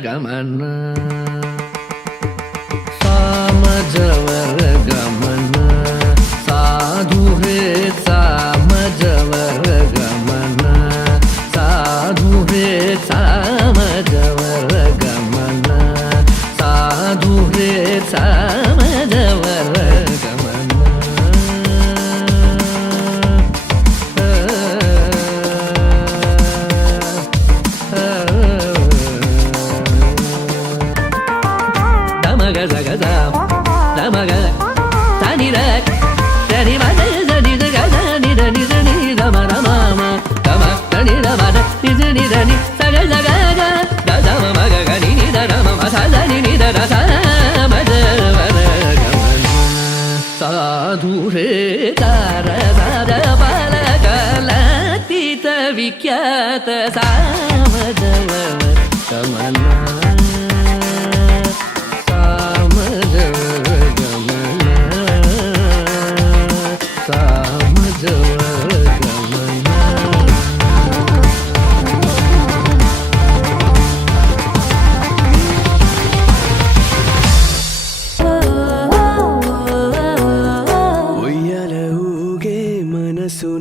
గమన సామజవర గమన సాధు హే సామజవర గమన సాధు హే సామజవర గమన సాధు హే సామజవర సాధురే తార బలగలతీత విఖ్యాత సామజవర గమన సామజవర గమన సామజవర గమన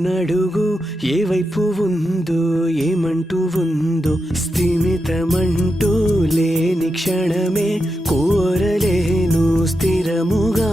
నడుగు ఏ వైపు ఉందో ఏమంటూ ఉందో స్థిమితమంటూ లేని క్షణమే కోరలేను స్థిరముగా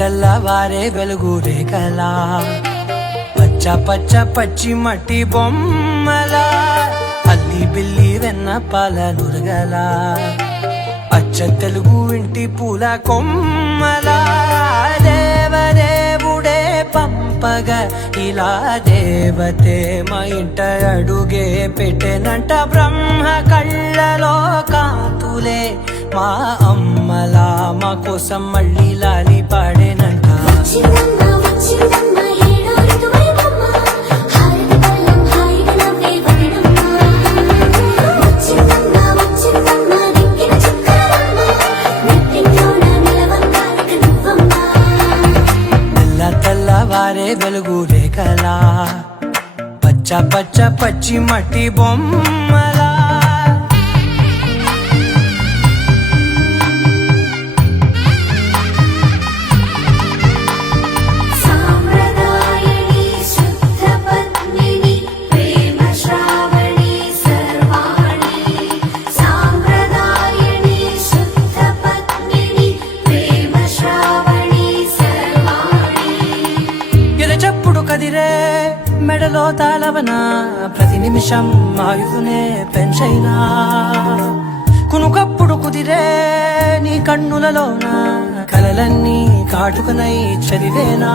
తెల్లవారే వెలుగు రేఖలా పచ్చ పచ్చ పచ్చి మట్టి బొమ్మలా అల్లి బిల్లి వెన్న పాల నురగలా అచ్చ తెలుగు ఇంటి పూల కొమ్మలా దేవదేవుడే పంపగా ఇలా దేవతే మా ఇంట అడుగే పెట్టెనంట బ్రహ్మ కళ్ళలో కాంతులే మా అమ్మలా మా కోసం మళ్ళీ లాలి పాడేనంట తెల్లవారే వెలుగు రేఖలా పచ్చ పచ్చ పచ్చి మట్టి బొమ్మలా మెడలో తాళవన ప్రతి నిమిషం ఆయుధునే పెంచైనా కునుకప్పుడు కుదిరే నీ కన్నులలోన కలలన్నీ కాటుకనై చదివేనా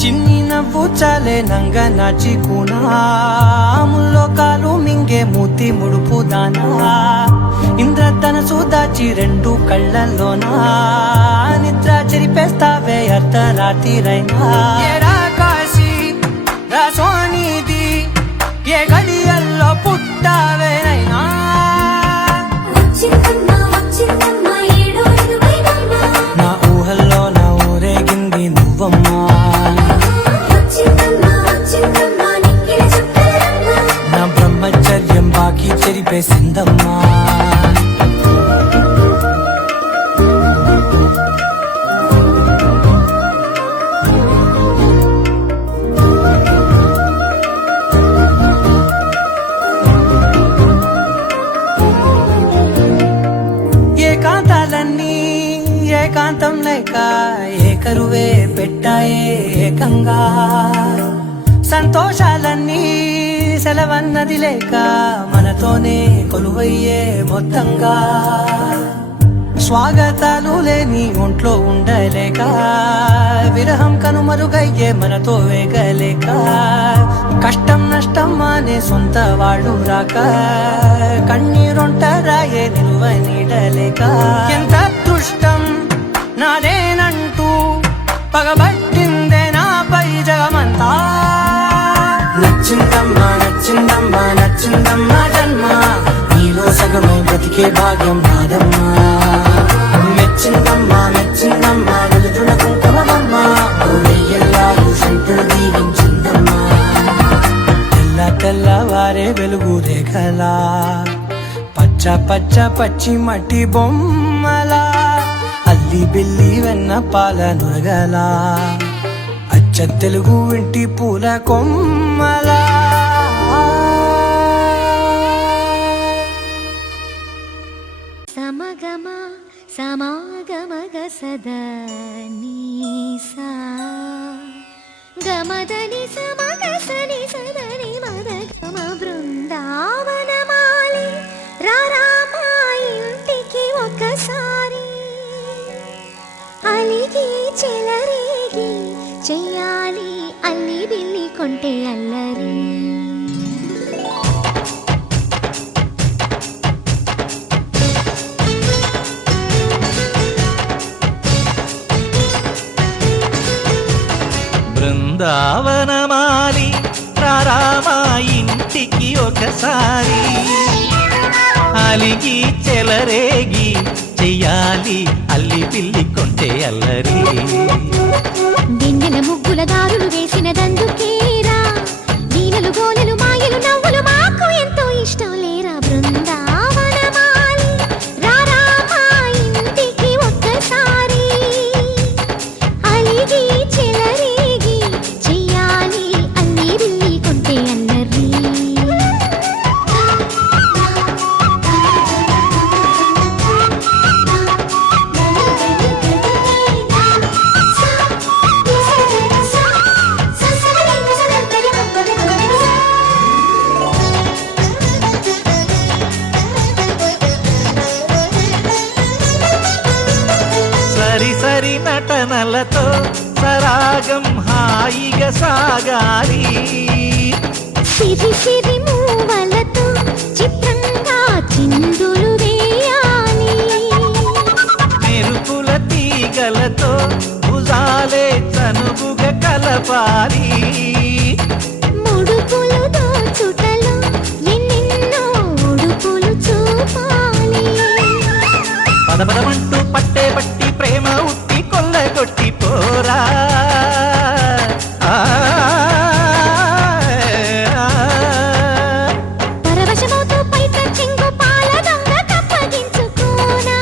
చిన్ని నవ్వు చాలే నంగ నాచి కూనా ముల్లో కాలు మింగే మూతి ముడుపు దానా ఇంద్రధనసు దాచి రెండు కళ్ళల్లోనా నిద్ర చెరిపేస్తావే అర్ధరాత్రిరైనా ఏరా కాశీ రా సోనిది ఏ గడియల్లో పుట్టావేనైనా నా ఊహల్లో నా ఊరేగింది నువ్వమ్మా నా బ్రహ్మచర్యం బాకీ చెరిపేసిందమ్మా ఏకాంతాలన్నీ ఏకాంతం లేక ఏకరువే పెట్టాయే ఏకంగా సంతోషాలన్నీ సెలవన్నది లేక మనతోనే కొలువయ్యే మొత్తంగా స్వాగతాలు లేని ఒంట్లో ఉండలేక విరహం కనుమరుగయ్యే మనతో వేగలేక కష్టం నష్టం అనే సొంత వాళ్ళు రాక కన్నీరొంటరాయే నిలువ నీడలేక ఎంత దుష్టం నాదేనంటూ పగబట్టిందే నాపై జగమంతా నచ్చిందమ్మా నచ్చిందమ్మా నచ్చిందమ్మా జన్మ నీలో సగమై బ్రతికే భాగ్యం నాదమ్మా మెచ్చిందమ్మా మెచ్చిందమ్మా వెలుతున కుంకుమమ్మా ఎల్లారు శంకులు దీవించిందమ్మా తెల్ల తెల్లవారే వెలుగు రేఖలా పచ్చ పచ్చ పచ్చి మట్టి బొమ్మలా అల్లి బిల్లి వెన్న పాల నురగలా అచ్చ తెలుగు ఇంటి పూల కొమ్మలా సమగమ సమాగమగ సదనీసా గమదని సమగ సని సదని మదగమ బృందావనమాలి రారామా ఇంటికి ఒకసారి అలిగి చెలరేగి చెయ్యాలి అల్లి బిల్లి కొంటే అల్లరి బృందావనమాలి రారామా ఇంటికి ఒకసారి అలిగి చెలరేగి చెయ్యాలి అల్లి పిల్లి కొంటే అల్లరి దిన్నెల ముగ్గుల దారులు వేసినదందుకేరా దీనలు గోలెలు మాయలు నవ్వులు మాకు ఎంతో ఇష్టం లేరా బృందావనమాలి రారామా ఇంటికి ఒక్కసారి అలిగి చెలరేగి చెయ్యాలి అల్లి బిల్లి కొంటే అల్లరి సరి సరి నటనలతో సరాగం హాయిగా సాగాలి సిరి సిరి మూవలతో చిత్రంగా చిందులు వేయాలి మెరుపుల తీగలతో భుజాలే చనువుగా కలపాలి ముడుపులు దోచుటలో ఎన్నెన్నో ఉడుపులు చూపాలి పదపదమంటూ పట్టే పట్టి ప్రేమ ఉట్టి కొల్లగొట్టి పోరా పరవశమవుతూ పైట చెంగు పాల దొంగ కప్పగించుకోనా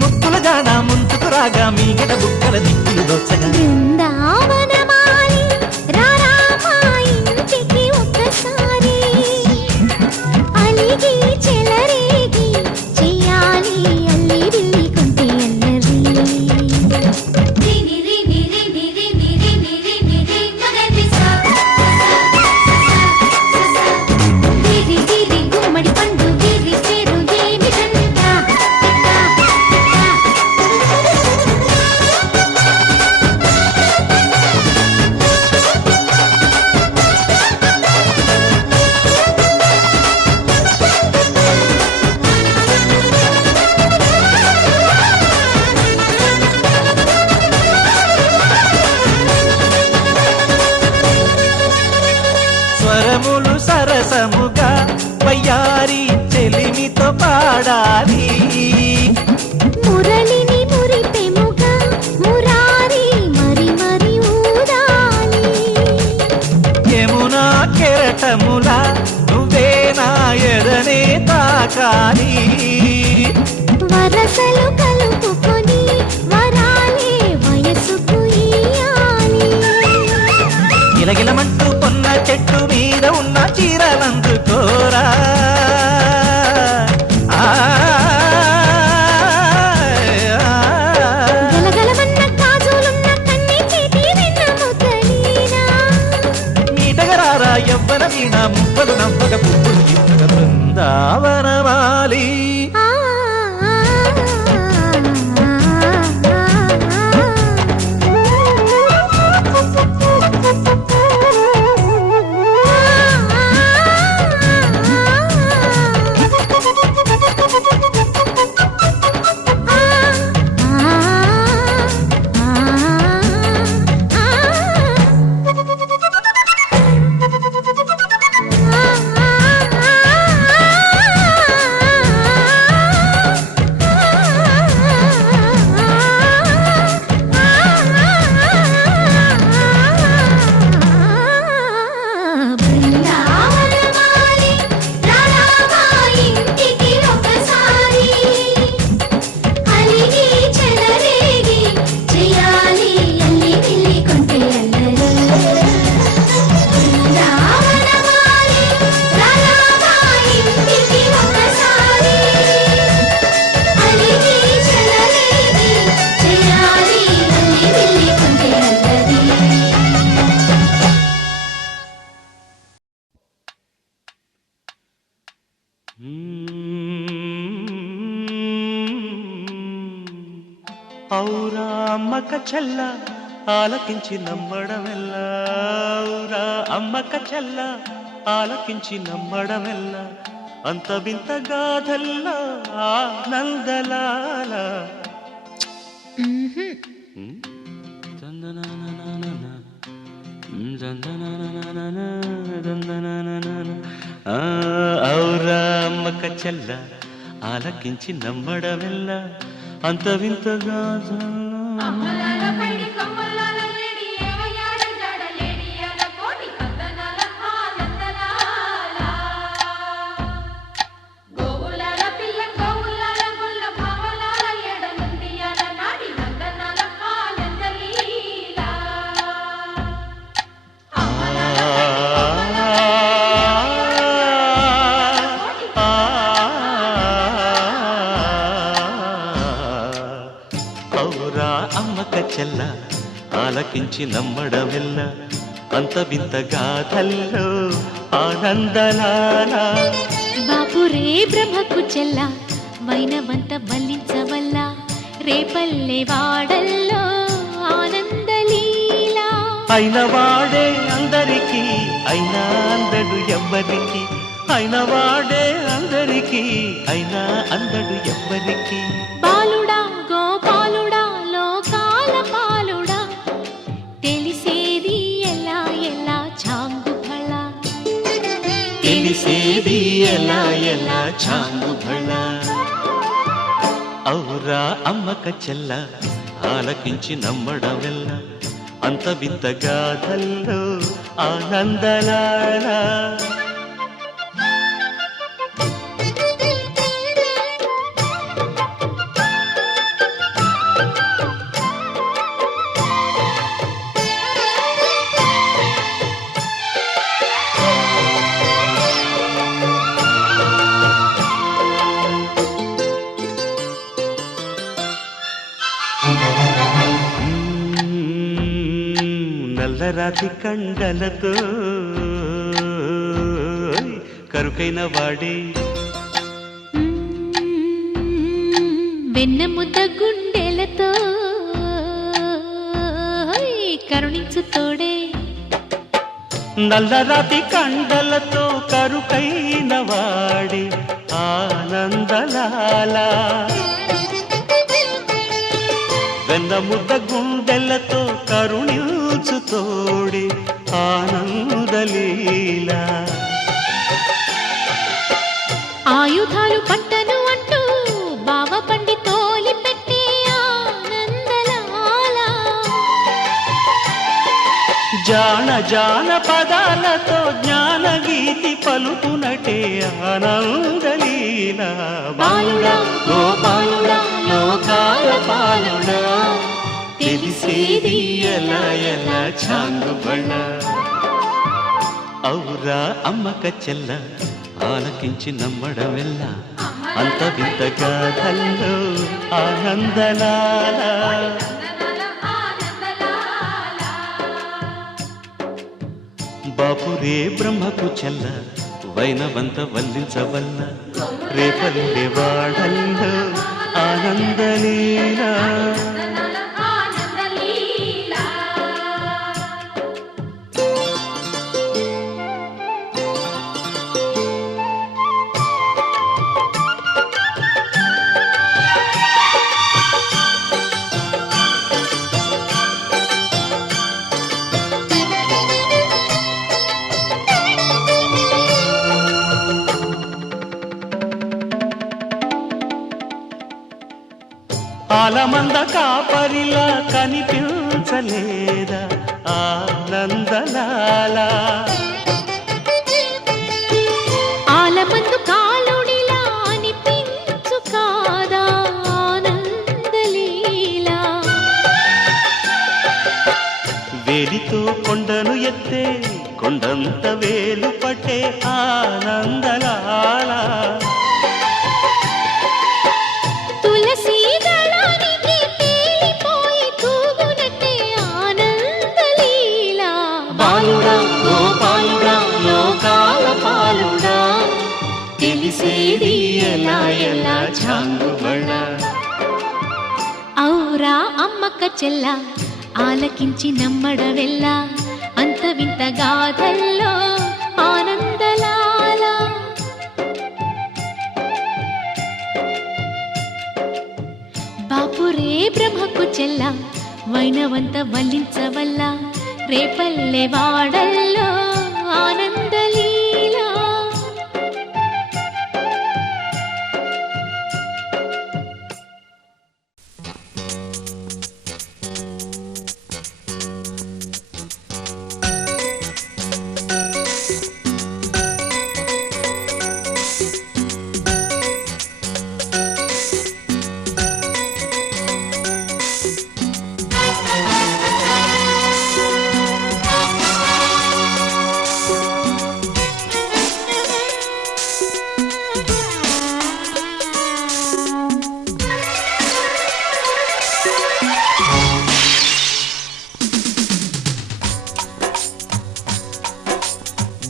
ముక్కుల జాడ ముందుకు రాగా మీగడ బుక్కల దిక్కులు దోచగా బృందావనమాలి రారామా ఇంటికి ఒక్కసారి అలిగి చెలరేగి చెయ్యాలి అల్లి బిల్లి చూడాలి వరసలు కలుపుకొని వరాలే వయసుకు ఇయ్యాలి గిలగిలమంటూ పొన్న చెట్టు మీద ఉన్న చీరలందుకోరా గలగలమన్న కాజులున్న కన్ని చేతి వెన్న ముద్దలీనా మీటగరారా ఎవ్వర వీణ మువ్వలు నవ్వగ పువ్వులు ఇవ్వగ బృందావనమాలి ఔరా అమ్మక చెల్ల ఆలకించి నమ్మడమెల్ల ఔరా అమ్మక చెల్ల ఆలకించి నమ్మడమెల్ల అంత వింత గాథల్లో ఆనందలాల ఔరా అమ్మక చెల్ల ఆలకించి నమ్మడమెల్ల అంత వింత గాథల్లో చెల్ల ఆలకించి నమ్మడమెల్ల అంత వింత గాథల్లో ఆనందలాల బాపురే బ్రహ్మకు చెల్ల వైనవంత వల్లించవల్ల రేపల్లె వాడల్లో ఆనందలీలా అయిన వాడే అందరికీ అయినా అందడు ఎవ్వరికి అయిన వాడే అందరికీ అయినా అందడు ఎవ్వరికి బాలుడా గోపాలుడా లోకాల పాలుడా తెలిసేది ఎలా ఎలా చాంగు ఫళ తెలిసేది ఎలా ఎలా చాంగు ఫళ ఔరా అమ్మక చెల్ల ఆలకించి నమ్మడమెల్ల అంత వింత గాథల్లో ఆనందలాల నల్లరాతి కండలతో కరుకైన వాడే వెన్నముద్ద గుండెలతో కరుణించు తోడే నల్లరాతి కండలతో కరుకైన వాడే ఆనందలాల వెన్నముద్ద గుండెలతో కరుణించు తోడే ఆనందలీల ఆయుధాలు పట్టను అంటూ బావ పండి తోలి పెట్టే ఆనందలాల జాన జాన పదాలతో జ్ఞానగీతి పలుకునటే ఆనందలీల బాలుడా గోపాలుడా లోకాల పాలుడా తెలిసేది ఎలా ఎలా చాంగుబళ్ళ ఔరా అమ్మక చెల్ల ఆలకించి నమ్మడమెల్ల అంత వింత గాథల్లో ఆనందలాల బాపురే బ్రహ్మకు చెల్ల వైనవంత వల్లించవల్ల రేపల్లె వాడల్లో ఆనందలీలా ఆలమంద కాపరిలా కనిపించలేదా ఆనందలాల ఆలమందు కాలుడిలా అనిపించు కాదా ఆనందలీలా వేలితో కొండను ఎత్తే కొండంత వేలు పట్టే ఆనందలాల తులసి దళానికి తేలిపోయి తూగునట్టే ఆనందలీలా బాలుడా గోపాలుడా లోకాల పాలుడా తెలిసేది ఎలా ఎలా చాంగుబళ్ళ ఔరా అమ్మక్క చెల్ల ఆలకించి నమ్మడవెల్ల అంత వింత గాథల్లో ఆనందలాల బాపురే బ్రహ్మకు చెల్ల వైనవంత వల్లించవల్ల రేపల్లె వాడల్లో ఆనందలీలా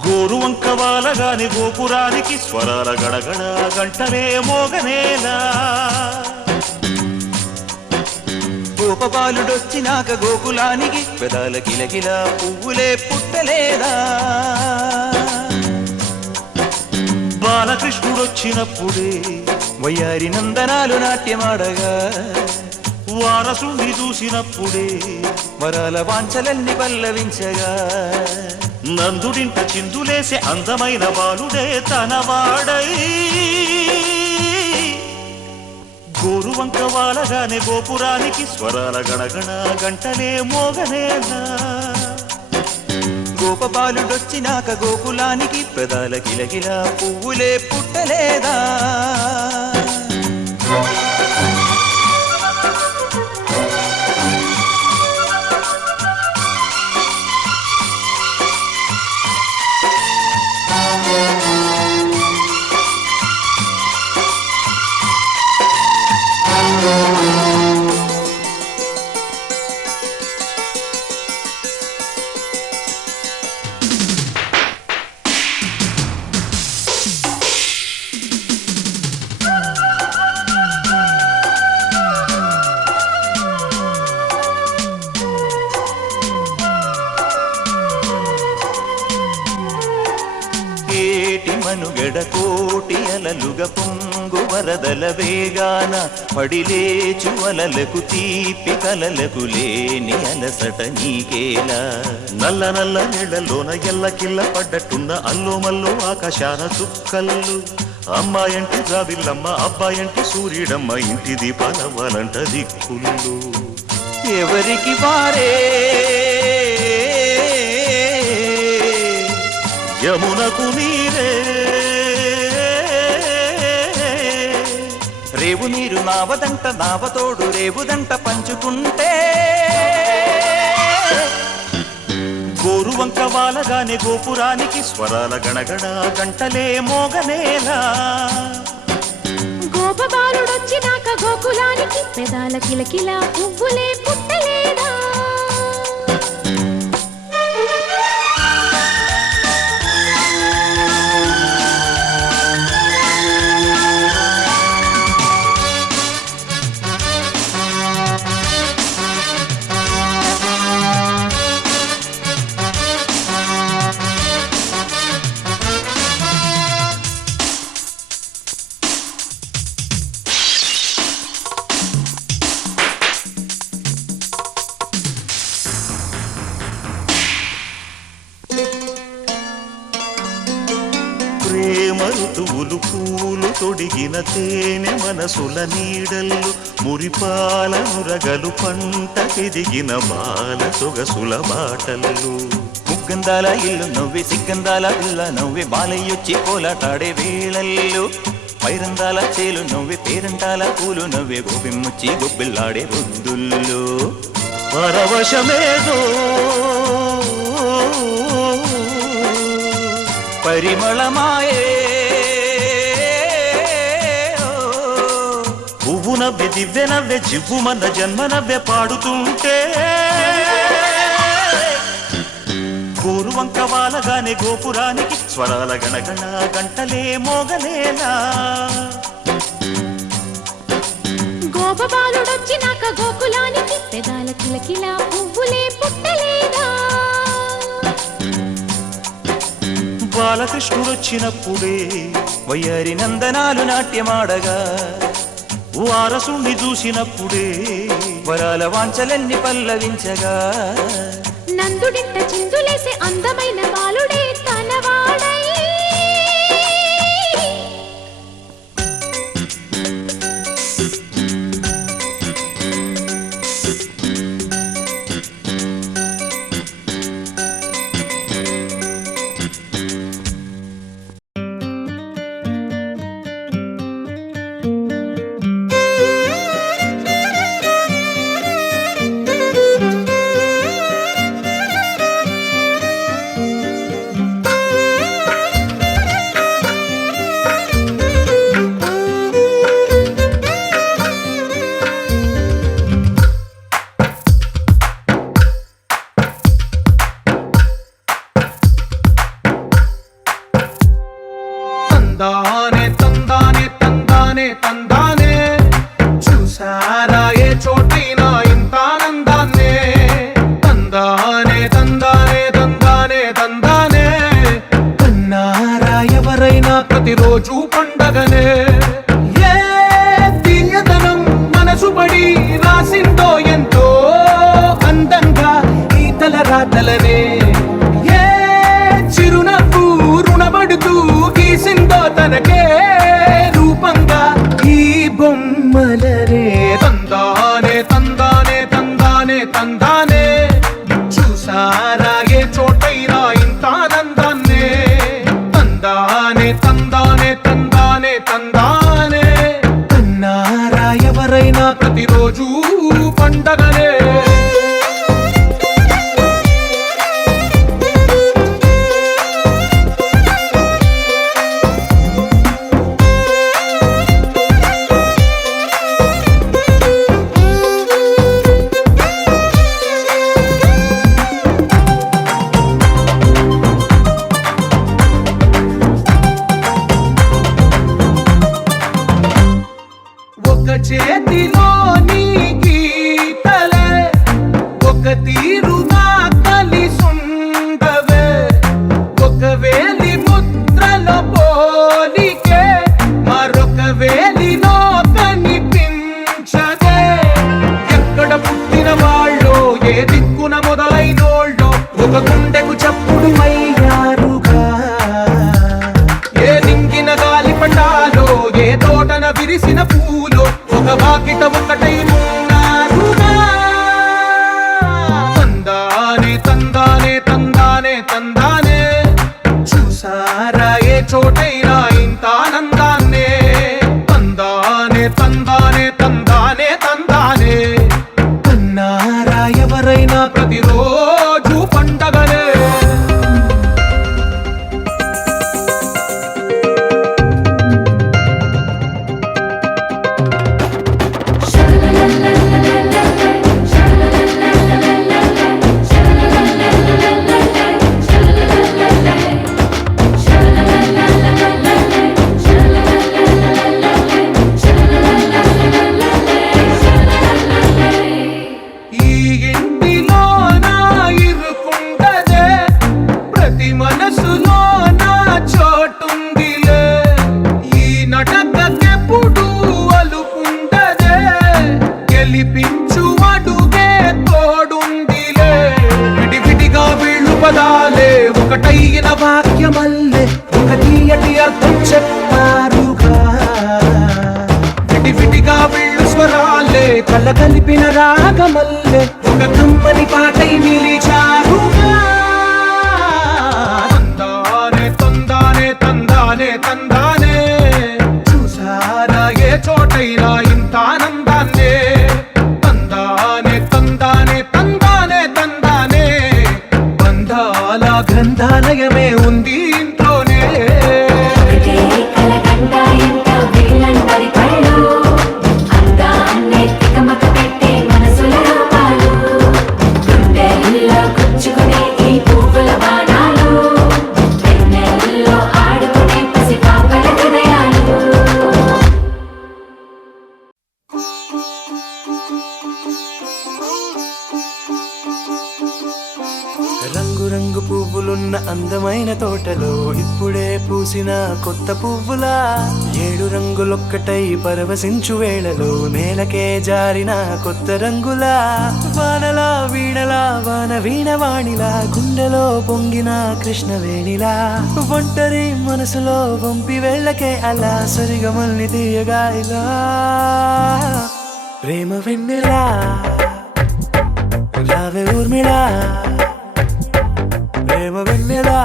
గోరువంక వాలగాని గోపురానికి స్వరాల గడగడ గంటలే మోగనేలా గోపబాలుడొచ్చినాక గోకులానికి పెదాల కిలకిల పువ్వులే పుట్టలేదా బాలకృష్ణుడొచ్చినప్పుడే వయ్యారి నందనాలు నాట్యమాడగా వారసుని చూసినప్పుడే వరాల వాంఛలన్నీ పల్లవించగా నందుడింట చిందులేసే అందమైన బాలుడే తనవాడై గోరువంక వాలగానే గోపురానికి స్వరాల గణగణ గంటలే మోగనేలా గోపబాలుడొచ్చినాక గోకులానికి పెదాల కిలకిల పువ్వులే పుట్టలేదా మనుగడ కోటి అలలుగ పొంగు వరదల వేగాన పడిలేచు అలలకు తీపి కలలకు లేని అలసట నీకేలా నల్ల నల్ల నీళ్లలోన ఎల్లకిల్ల పడ్డట్టున్న అల్లో మల్లో ఆకాశాన చుక్కల్లు అమ్మాయంటి జాబిల్లమ్మ అబ్బాయంటి సూర్యుడమ్మ ఇంటి దీపాలవ్వాలంట దిక్కులు ఎవరికి వారే యమునకు నీరే రేవు నీరు నావదంట నావతోడు రేవుదంట పంచుకుంటే గోరువంక వాలగానే గోపురానికి స్వరాల గణగణ గంటలే మోగనేలా గోపబాలుడొచ్చినాక గోకులానికి పెదాల కిలకిలా పువ్వులే పుట్టలేదా ప్రేమ ఋతువులు పూలు తొడిగిన తేనె మనసుల నీడల్లు మురిపాల నురగలు పంటకెదిగిన బాల సొగసుల బాటలు ముగ్గందాల ఇల్లు నవ్వి సిగ్గందాల పిల్ల నవ్వి బాలయ్యొచ్చి కోలాటాడే వేళల్లు పైరందాల చేలు నవ్వి పేరంటాల పూలు నవ్వే గోపిమ్ముచ్చి గొబ్బిల్లాడే బుద్ధుల్లో పరవశమేదో పరిమళమాయే పువ్వు నవ్వె దివ్య నవ్వె జివ్వుమన్న జన్మ నవ్వె పాడుతుంటే గోరువంక వాలగానే గోపురానికి స్వరాల గణగణ గంటలే మోగలేలా గోపబాలుడొచ్చినాక గోకులానికి పెదాల కిలకిలా పువ్వులే పుట్టలేదా బాలకృష్ణుడొచ్చినప్పుడే వయ్యారి నందనాలు నాట్యమాడగా వారసుండి చూసినప్పుడే వరాల వాంఛలన్నీ పల్లవించగా నందుడింట చిందులేసే అందమైన బాలుడే తనవాడై తందానే తందానే తందానే తందానే చూసారా ఏ చోటైనా ఇంత ఆనందాన్నే తందానే తందానే తందానే తందానే కన్నారా ఎవరైనా ప్రతిరోజు పండగనే ఏ తీయదనం మనసు పడి రాసిందో ఎంతో అందంగా ఈ తలరాతలనే ఏ చిరునవ్వు రుణపడుతూ గీసిందో తనకే రూపంగా ఈ బొమ్మలనే తందానే తందానే తందానే తందానే చూసారా ఏ చోటైనా ఇంత ఆనందాన్నే తందానే తందానే తందానే తందానే కన్నారా ఎవరైనా ప్రతిరోజు పండగనే ఒక చేతిలో నీ గీతలే ఒక తీరుగా కలిసుండవే ఒక వేలి ముద్రల పోలికే మరొక వేలిలో కనిపించదే ఎక్కడ పుట్టిన వాళ్ళో ఏ దిక్కున మొదలైనోళ్ళో ఒక గుండెకు చప్పుడు అయ్యారుగా ఏ నింగిన గాలి పటాలో ఏ తోటన విరిసిన పూలో ఒక వాకిట ఒకటై ఉన్నారుగా తందానే తందానే తందానే తందానే చూసి విడిగా వెళ్ళు స్వరాలే కళ్ళ కలిపిన రాగమల్లే ఒక కమ్మని పాటై నిలిచారుగా తందానే తందానే తందానే తందానే చూసారా ఏ చోటైనా ఇంత ఆనందాన్నే తందానే తందానే తందానే తందానే బంధాల గ్రంథాలయమే ఉంది ఇంట్లోనే రంగురంగు పువ్వులున్న అందమైన తోటలో ఇప్పుడే పూసిన కొత్త పువ్వులా 7 రంగులొక్కటై పరవశించు వేళలో నేలకే జారిన కొత్త రంగులా వానలా వీణలా వాన వీణవాణిలా గుండెలో పొంగిన కృష్ణవేణిలా ఒంటరి మనసులో వంపి వెళ్ళకే అలా సరిగమల్ని తీయగా ఇలా ప్రేమ వెన్నెలా రావే ఊర్మిళా ప్రేమ వెన్నెలా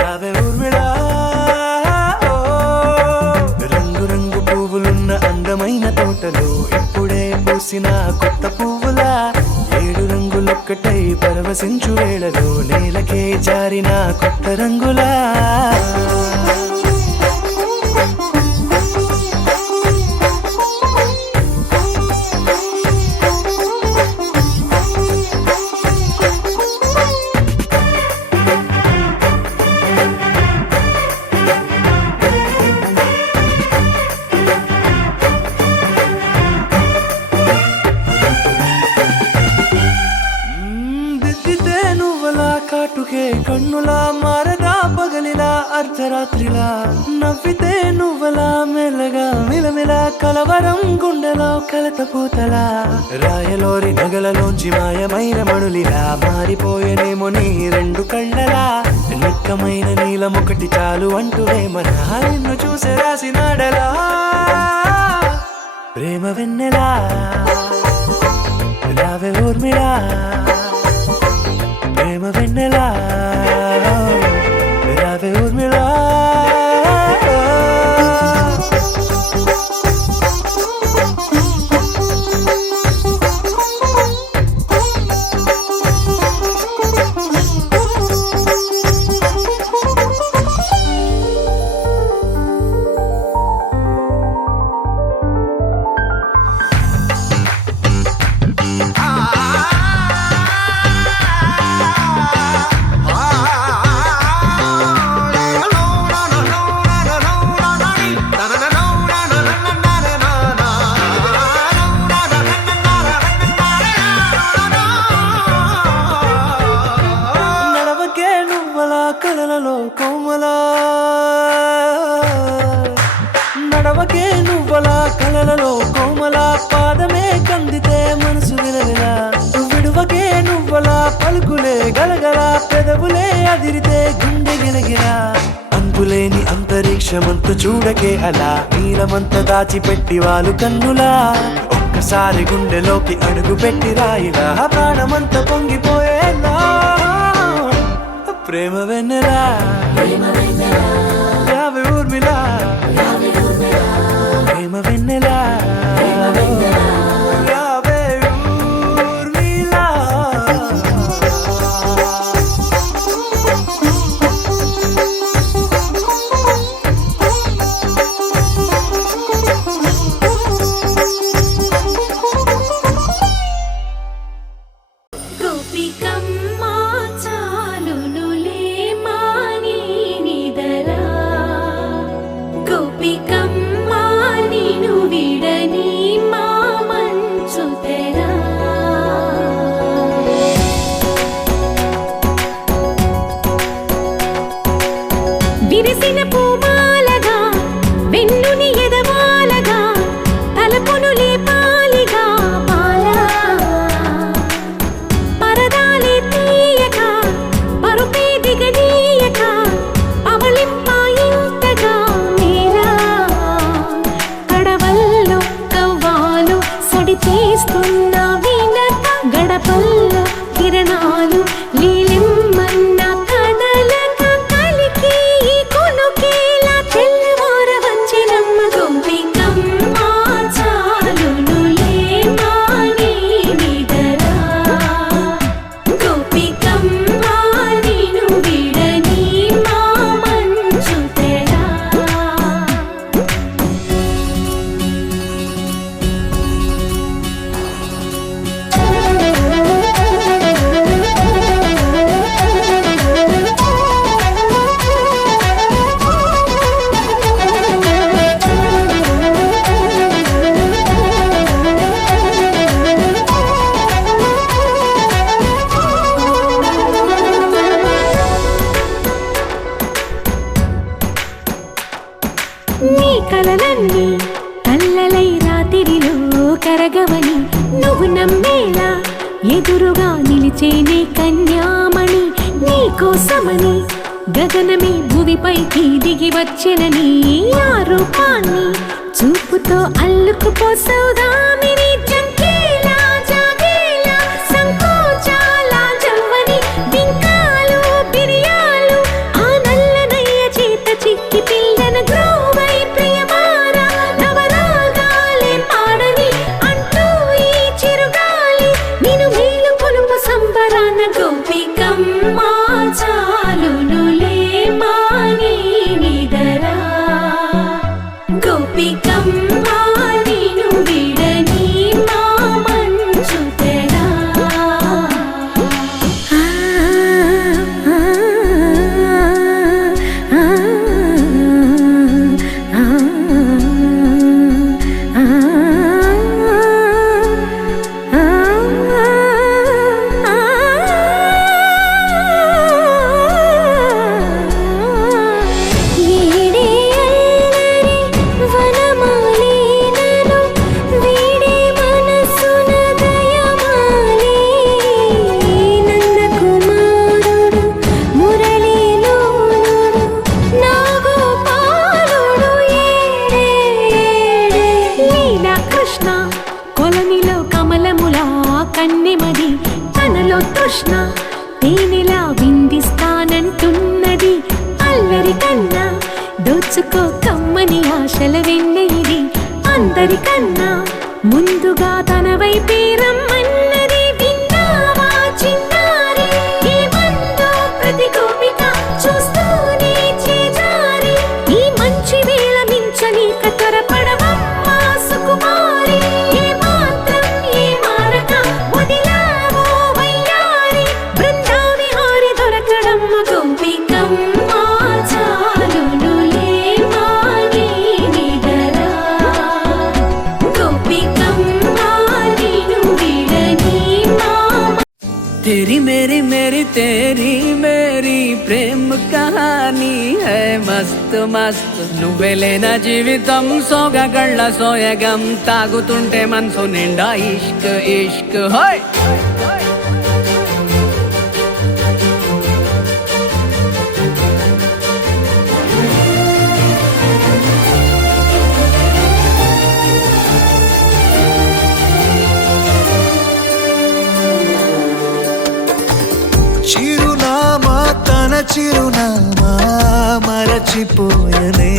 రావే ఊర్మిళా రంగు రంగు పువ్వులున్న అందమైన తోటలో ఇప్పుడే పూసిన కొత్త పువ్వులా 7 రంగులొక్కటై పరవశించు వేళలో నేలకే జారిన కొత్త రంగులా కాటుకే కన్నులా మారదా పగలిలా అర్ధరాత్రిలా నవ్వితే నువ్వలా మెల్లగా మిలమిలా కలవరం గుండెలో కలత పూతలా రాయలోరి నగలలోంచి మాయమైన మణులిలా మారిపోయేనేమో నీ 2 కళ్ళలా నిక్కమైన నీలమొకటి చాలు అంటూ వేమనా నిన్ను చూసే రాసినాడలా ప్రేమ వెన్నెలా రావే ఊర్మిళా ప్రేమ వెన్నెలా రావే ఊర్మిళా కలలలో కోమలా నడవకే నువ్వలా కలలలో కోమలా పాదమే కందితే మనసు విలవిలా విడువకే నువ్వలా పలుకులే గలగల పెదవులే అదిరితే గుండె గిలగిలా అంతులేని అంతరిక్షమంత చూడకే అలా నీలమంత దాచిపెట్టి వాళ్ళు కన్నులా ఒక్కసారి గుండెలోకి అడుగు పెట్టి రాయిలా ప్రాణమంత పొంగిపోయేలా ప్రేమ వెన్నెలా రావే ఊర్మిళా ప్రేమ వెన్నెలా రావే ఊర్మిళా గోపికమ్మ చాలునులే మాని నిదరా కలలుని కల్లలై రాత్రిలో కరగవని నువ్వు నమ్మేలా ఎదురుగా నిలిచేనే కన్యామణి నీకోసమని గగనమే భువిపైకి దిగి వచ్చెనని ఆ రూపాన్ని చూపుతో అల్లుకుపోసౌదామిని జంకేలా జాగేలా సంకోచాల జవ్వని బింకాలు బిరియాలు ఆ నల్లనయ్య చేత చిక్కి పిల్లన గ్రోవై ప్రియమారా నవరాగాలే పాడని అంటూ ఈ చిరుగాలి నిన్ను మేలు కొలుపు సంబరాన గోపికమ్మ చాలునులే మాని నిదరా గోపికమ్మ నిన్ను విడని మా మంచు తెరా కొలనిలో కమలములా కన్నెమది తనలో తృష్ణ తేనెలా విందిస్తానంటున్నది అల్లరి కన్నా దోచుకో కమ్మని ఆశల వెన్న ఇది అందరికన్నా ముందుగా తన వైపే రమ్మన్నది విన్నావా చిన్నారి ఏమందో ప్రతి గోపిక చూస్తూనే చేజారి ఈ మంచి వేళ మించనీక త్వరపడవమ్మా సుకుమారి ఏ మాత్రం ఏ మారక వదిలావో వయ్యారి బృందావిహారి దొరకడమ్మ గోపికమ్మ చాలునులే మాని నిదరా గోపికమ్మ నిన్ను విడని మా तेरी मेरी तेरी मेरी प्रेम कहानी है मस्त मस्त నువ్వెలేనా జీవితం సోగగళ్ళ సోయగం తాగుతుంటే మనసు నిండా ఇష్క్ ఇష్క్ హోయ్ చిరునామా తన చిరునామా మరచిపోయనే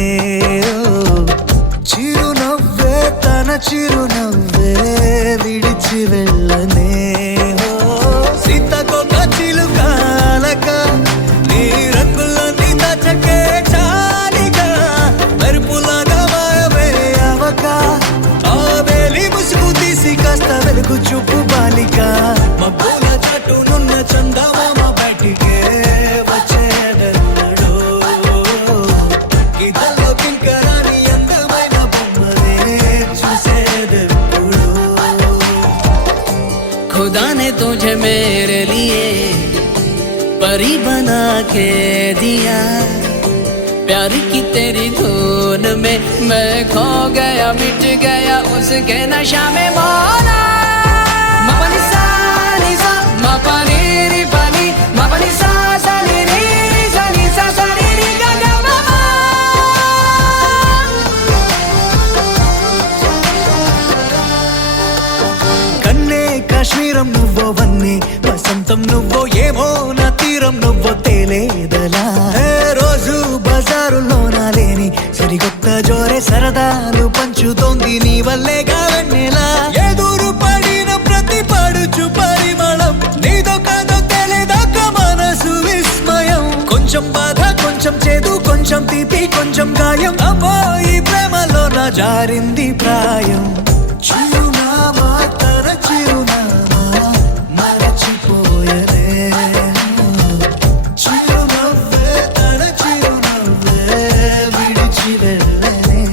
చిరునవ్వే తన చిరునవ్వే విడిచి వెళ్ళనే సీతకొక చిలుకాలక నీ రంగులన్నీ దచకే చాలిగా మెరుపులాగా మాయమే అవక ఆ వేలి ముసుగు తీసి కాస్త వెలుగు చూపు బాలిక మబ్బుల చాటునున్న చందమామ బయటికే వచ్చేదన్నడు ఇదల్లో కింకరాని అందమైన బొమ్మనే చూసేదెప్పుడు खुदा ने तुझे मेरे लिए परी बना के दिया प्यार की तेरी धुन में मैं खो गया मिट गया उसके नशा में मौला मपनी सा नी सा मपनी री पनी मपनी सा सा नी री री सा नी सा सा नी री गा गा मा मा కన్నే కాశ్మీరం నువ్వో వన్నే వసంతం నువ్వో ఏమో నా తీరం నువ్వో తేలేదలా ఏ రోజు బజారులోన లేని సరికొత్త జోరే సరదాలు పంచుతోంది నీ వల్లేగా వెన్నెలా ఎదురు పడిన ప్రతి పడుచు పరిమళం నీదో కాదో తెలియదాకా మనసు విస్మయం కొంచెం బాధ కొంచెం చేదు కొంచెం తీపి కొంచెం గాయం అమ్మో ఈ ప్రేమలో నా జారింది ప్రాయం చిరునామా తన చిరునామా మరచిపోయనే చిరునవ్వే తన చిరునవ్వే విడిచి వెళ్ళనే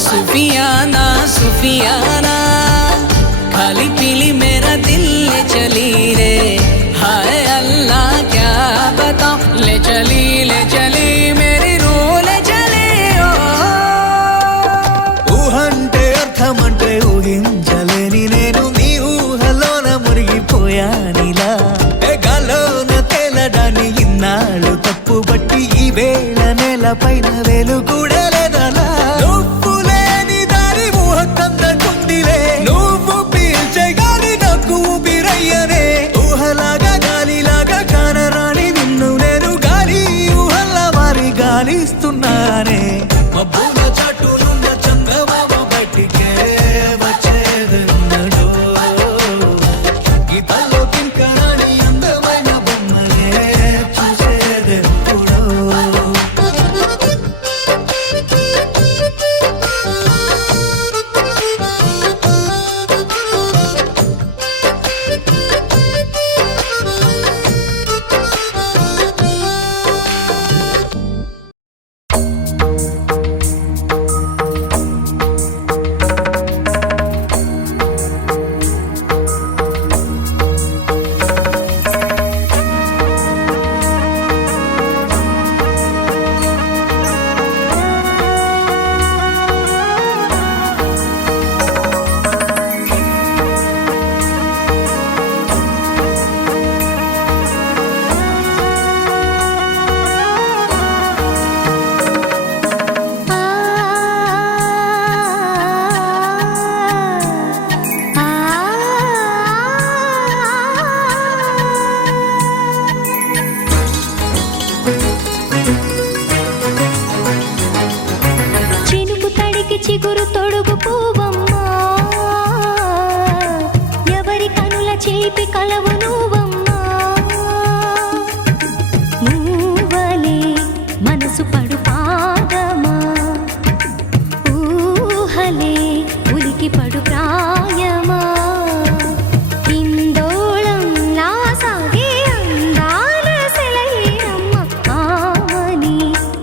सुफियाना सुफियाना खाली पीली मेरा दिल ले పోయానిలా గాల్లోన తేలడాన్ని ఇన్నాళ్ళు తప్పు బట్టి ఈ వేళ నేల పైన వేలు కూడా లేదలా నువ్వు లేని దారి ఊహ కందకుందిలే నువ్వు పీల్చే గాలి నాకు ఊపిరయ్యనే ఊహలాగా గాలిలాగా కానరాని నిన్ను నేను గాలి ఊహల్లా మారి గాలిస్తున్నానే మబ్బుల చాటులున్న చందమామ బయటికే వచ్చేదన్నడు గీతల్లో కింకరాని అందమైన బొమ్మలే చూసేదెప్పుడు చినుకు తడికి చిగురు తొడుగు పూవమ్మా ఎవరి కనుల చేపి కలవు నువ్వమ్మా నువ్వలే మనసు పడు పాదమా ఊహలే ఉలికి పడు ప్రాయమా ఇందోళం నా సాగే అందాల సెలయేరమ్మ ఆమని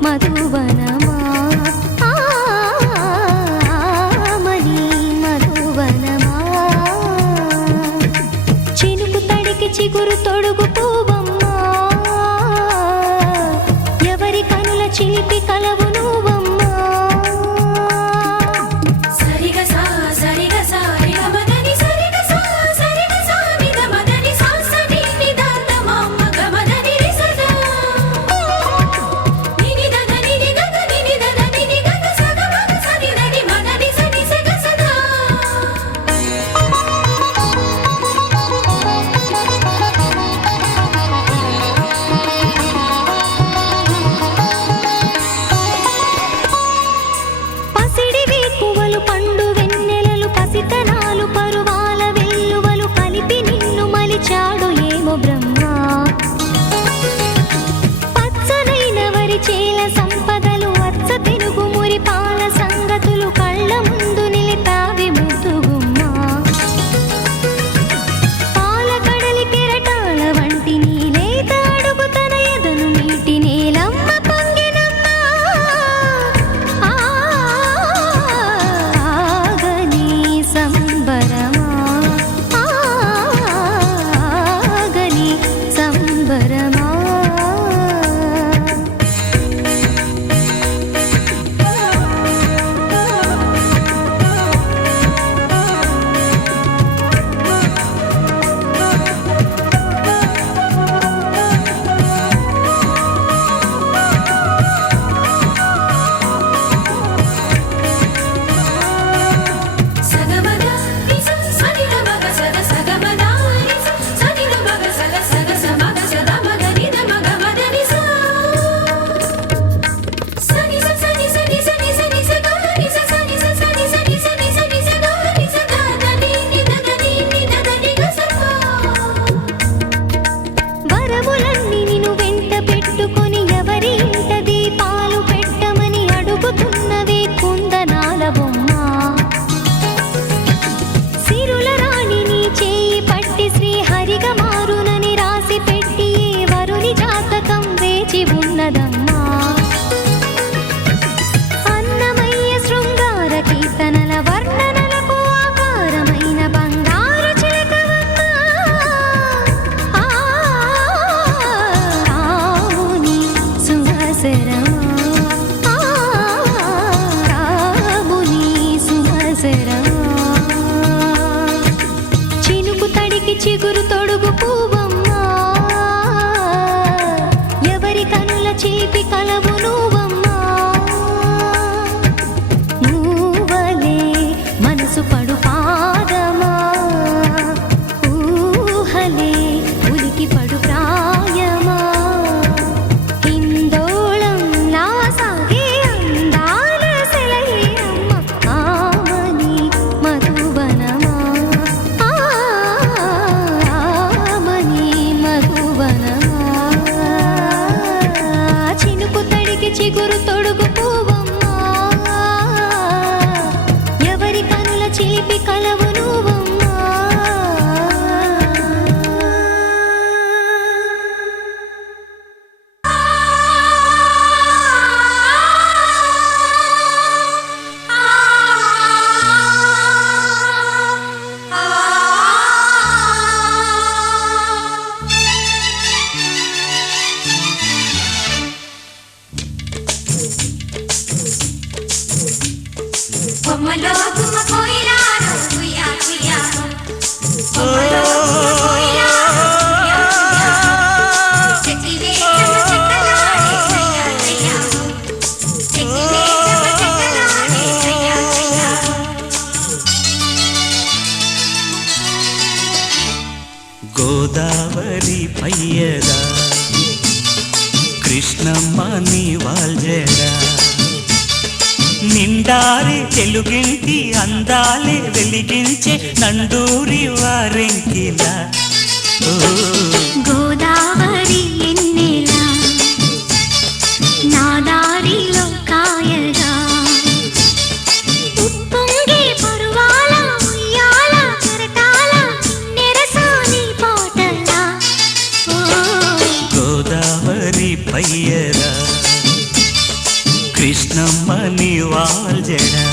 మధువనమా ఆమని మధువనమా చినుకు తడికి చిగురు తొడుగు పూవమ్మా ఎవరి కనుల చిలిపి కలవు నువ్వమ్మా సరిగా సా సరిగా సా రిగ మదని సరిగా సా సరిగా సా నిద మదని సా సని నిదాన మమ్మ గమదని రిసదా నిని దద నిని గగ నిని దద నిని గగ సగ మగ సని దని మదని సని సగ సదా తడికి చిగురు తొడుగు పువ్వమ్మా ఎవరి కనుల చీపి కలవు నువ్వమ్మా నువ్వలే మనసు పడు పాదమా ఊహలే ఉలికి పడు ప్రాయమా హిందోళం నా సాగే అందాల సెలయేరమ్మ ఆమని మధువనమా ఆమని మధువనమా చినుకు తడికి చిగురు తొడుగు పువ్వమ్మా ఎవరి కనుల చిలిపి కలవు నువ్వమ్మా బొమ్మలో గుమ్మ కోయిలారో కుయ్యా కుయ్యా బొమ్మలో గుమ్మ కోయిలారో కుయ్యా కుయ్యా చెక్కిలే చెమ్మ చెక్కలాడే కయ్యా కయ్యా చెక్కిలే చెమ్మ చెక్కలాడే కయ్యా కయ్యా గోదావరి పయ్యదా కృష్ణమ్మ నీ వాల్జేరా నిండారి తెలుగింటి అందాలే వెలిగించే నండూరి వారెంకిలా గోదావరి ఎన్నెలా నా దారిలో కాయగా ఉప్పొంగే పరువాల ఉయ్యాల కెరటాల నెరసాని పాటలా గోదావరి పయ్యరా కృష్ణమ్మ నీ వాల్జేరా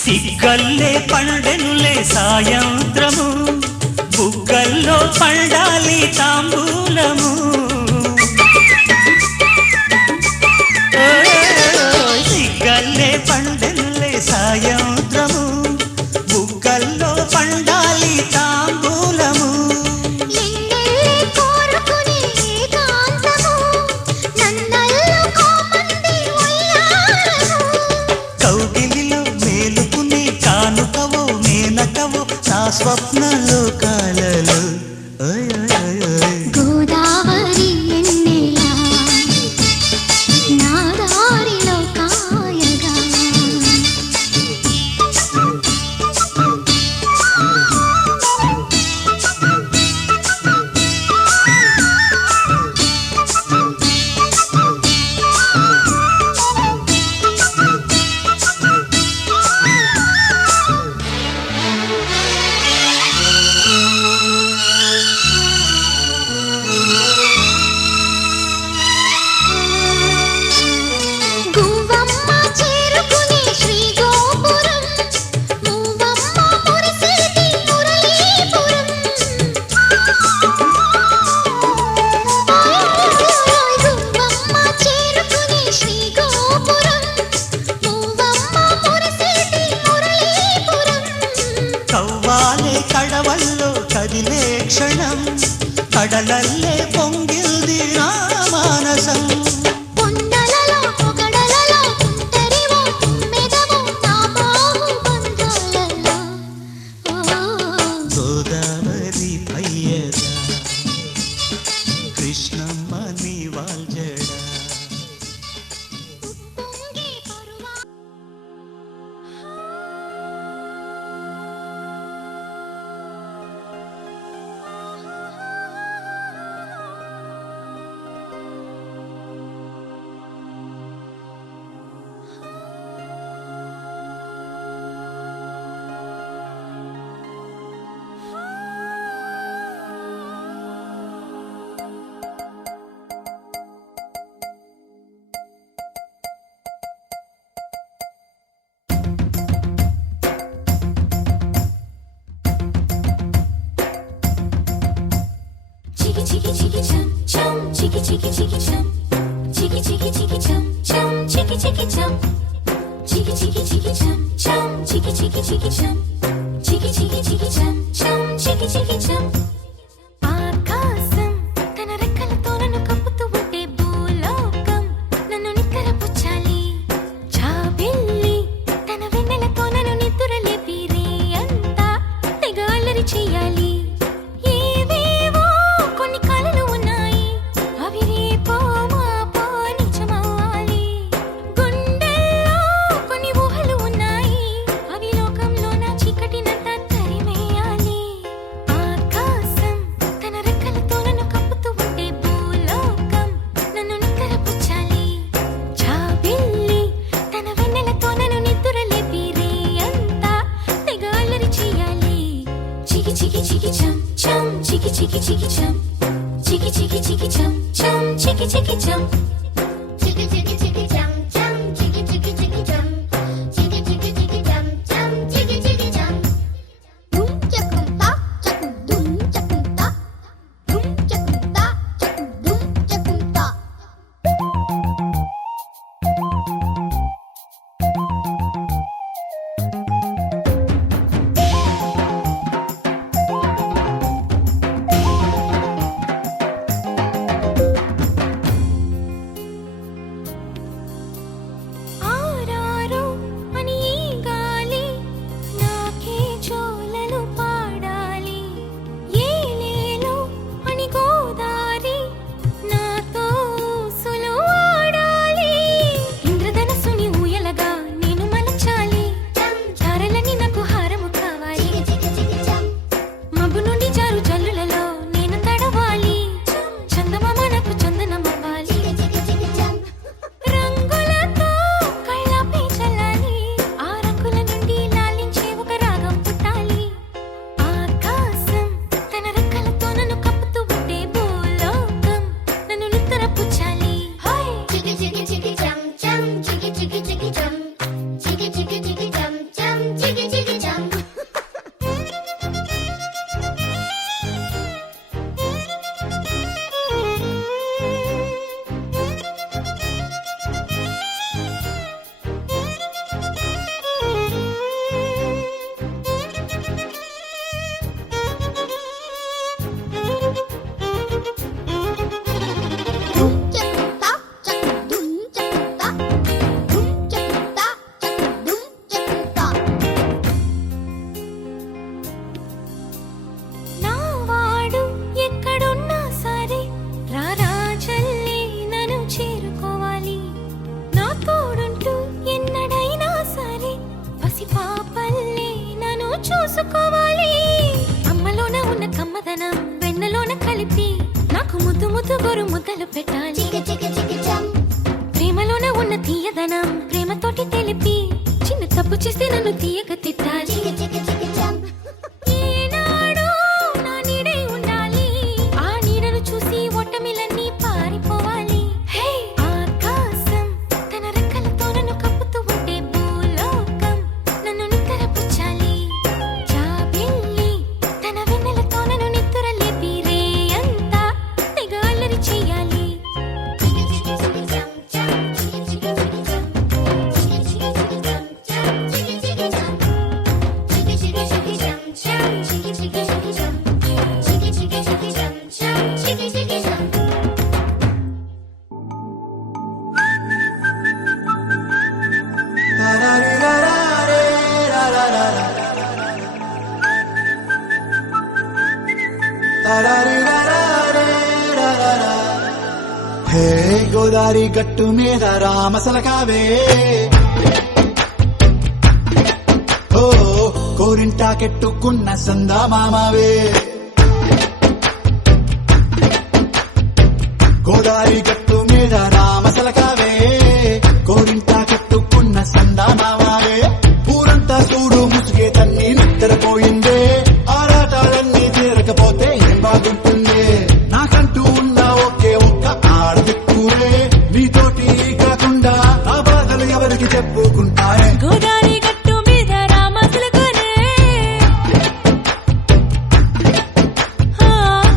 సిగ్గల్లే పండెనులే సాయంత్రము బుగ్గల్లో పండాలి తాంబూలము సిగ్గల్లే పండెనులే సాయంత్రము బుగ్గల్లో పండాలి తాంబూలము ఎన్నెల్లి కోరుకునే ఏకాంతము నన్నల్లో కోపంది ఉయ్యాలము కౌగిలిలో మేలుకునే కానుకవో మేనకవో నా స్వప్న లోకాలలో గోదావరి ఎన్నెలా నా దారిలో కాయగా గువ్వమ్మ చేరుకునే శ్రీ గోపురం మూవమ్మ మురిసేటి మురళీపురం గువ్వమ్మ చేరుకునే శ్రీ గోపురం మూవమ్మ మురిసేటి మురళీపురం కవ్వాలే కడవల్లో కదిలే క్షణం కడలల్లే పొంగిల్ది నా మానసం కొండలలో పొగడలలో తుంటరివో తుమ్మెదవో నా బాహు బంధాలలో గోదావరి పయ్యదా కృష్ణమ్మ నీ వాల్జేరా పొంగే పరువా చికి చికి చం చం చికి చికి చికి చం చికి చికి చికి చం చం చికి చికి చం చికి చికి చికి చం చం చికి చికి చికి చం చికి చికి చికి చం చం చికి చికి చం ఆకాశం తన రెక్కలతో నన్ను కప్పుతూ ఉంటే భూలోకం నన్ను నిక్కరపుచ్చాలి జాబిల్లి తన వెన్నెలతో నన్ను నిద్రలేపి రే అంతా తెగ అల్లరి చెయ్యాలి ఏవేవో కొన్ని కలలు ఉన్నాయి అవి రేపో మాపో నిజమవ్వాలి గుండెల్లో కొన్ని ఊహలు ఉన్నాయి అవి లోకంలో నా చీకటినంతా తరిమేయాలి ఆకాశం తన రెక్కలతో నన్ను కప్పుతూ ఉంటే భూలోకం నన్ను నిక్కరపుచ్చాలి జాబిల్లి తన వెన్నెలతో నన్ను నిద్రలేపి రే అంతా తెగ అల్లరి చెయ్యాలి చికి చికి చికి చం చం చికి చికి చికి చం చికి చికి చికి చం చం చికి చికి చం చికి చికి చికి చం చం చికి చికి చికి చం చికి చికి చికి చం చం చికి చికి చం డుమ్ చకుం తా చకుం డుమ్ చకుం తా డుమ్ చకుం తా చకుం డుమ్ చకుం తా ఆరారో అని ఈ గాలి నాకే చోలలు పాడాలి ఏలేలో అని గోదారి నాతో ఊసులు ఆడాలి ఇంద్రధనస్సుని ఊయలగా నేను మలచాలి చారలని నాకు హారము కావాలి మబ్బు నుండి జారు జల్లులలో నేను తడవాలి చందమామ నాకు చందనమవ్వాలి రంగులతో కళ్ళపై చల్లాలి ఆ రంగుల నుండి లాలించే ఒక రాగం పుట్టాలి ఆకాశం తన రెక్కలతో నన్ను కప్పుతూ ఉంటే భూలోకం నన్ను నిద్రపుచ్చాలి చికి చికి చికి చం చం చికి చికి చికి చం చికి చికి చికి చం చం చికి చికి చం డుమ్ చకుం తా చకుం డుమ్ చకుం తా డుమ్ చకుం తా చకుం డుమ్ చకుం తా నా వాడు ఎక్కడున్నా సరే రారాజల్లే నన్ను చేరుకోవాలి నా తోడుంటూ ఎన్నడైనా సరే పసిపాపల్లే నన్ను చూసుకోవాలి అమ్మలోన ఉన్న కమ్మదనం వెన్నలోన కలిపి నాకు ముద్దు ముద్దు గొరు ముద్దలు పెట్టాలి ప్రేమలోన ఉన్న తీయదనం ప్రేమతోటి తెలిపి చిన్న తప్పు చేస్తే నన్ను తీయక తిట్టాలి ఏనాడో నా నీడై ఉండాలి ఆ నీడను చూసి ఓటమిలన్నీ పారిపోవాలి హే ఆకాశం తన రెక్కలతో నన్ను కప్పుతూ ఉంటే భూలోకం నన్ను నిక్కరపుచ్చాలి జాబిల్లి తన వెన్నెలతో నన్ను నిద్రలేపి రే అంతా తెగ అల్లరి చెయ్యాలి హే గోదారి గట్టు మీద రామసలకావే ఓ కోరింటాకెట్టుకున్న సందా మామావే గోదారి గట్టు మీద రామసలకావే కోరింటాకెట్టుకున్న సందా మామావే ఊరంతా చూడు ముసుగే తన్ని నిద్రపోయిందే ఆరాటాలన్నీ తీరకపోతే ఏం బాగుంటుంది నాకంటూ ఉన్న ఒకే ఒక్క ఆడదిక్కురే నీతోటి కాకుండా ఆ బాధలు ఎవరికి చెప్పుకుంటారే గోదారి గట్టు మీద రామసలకునే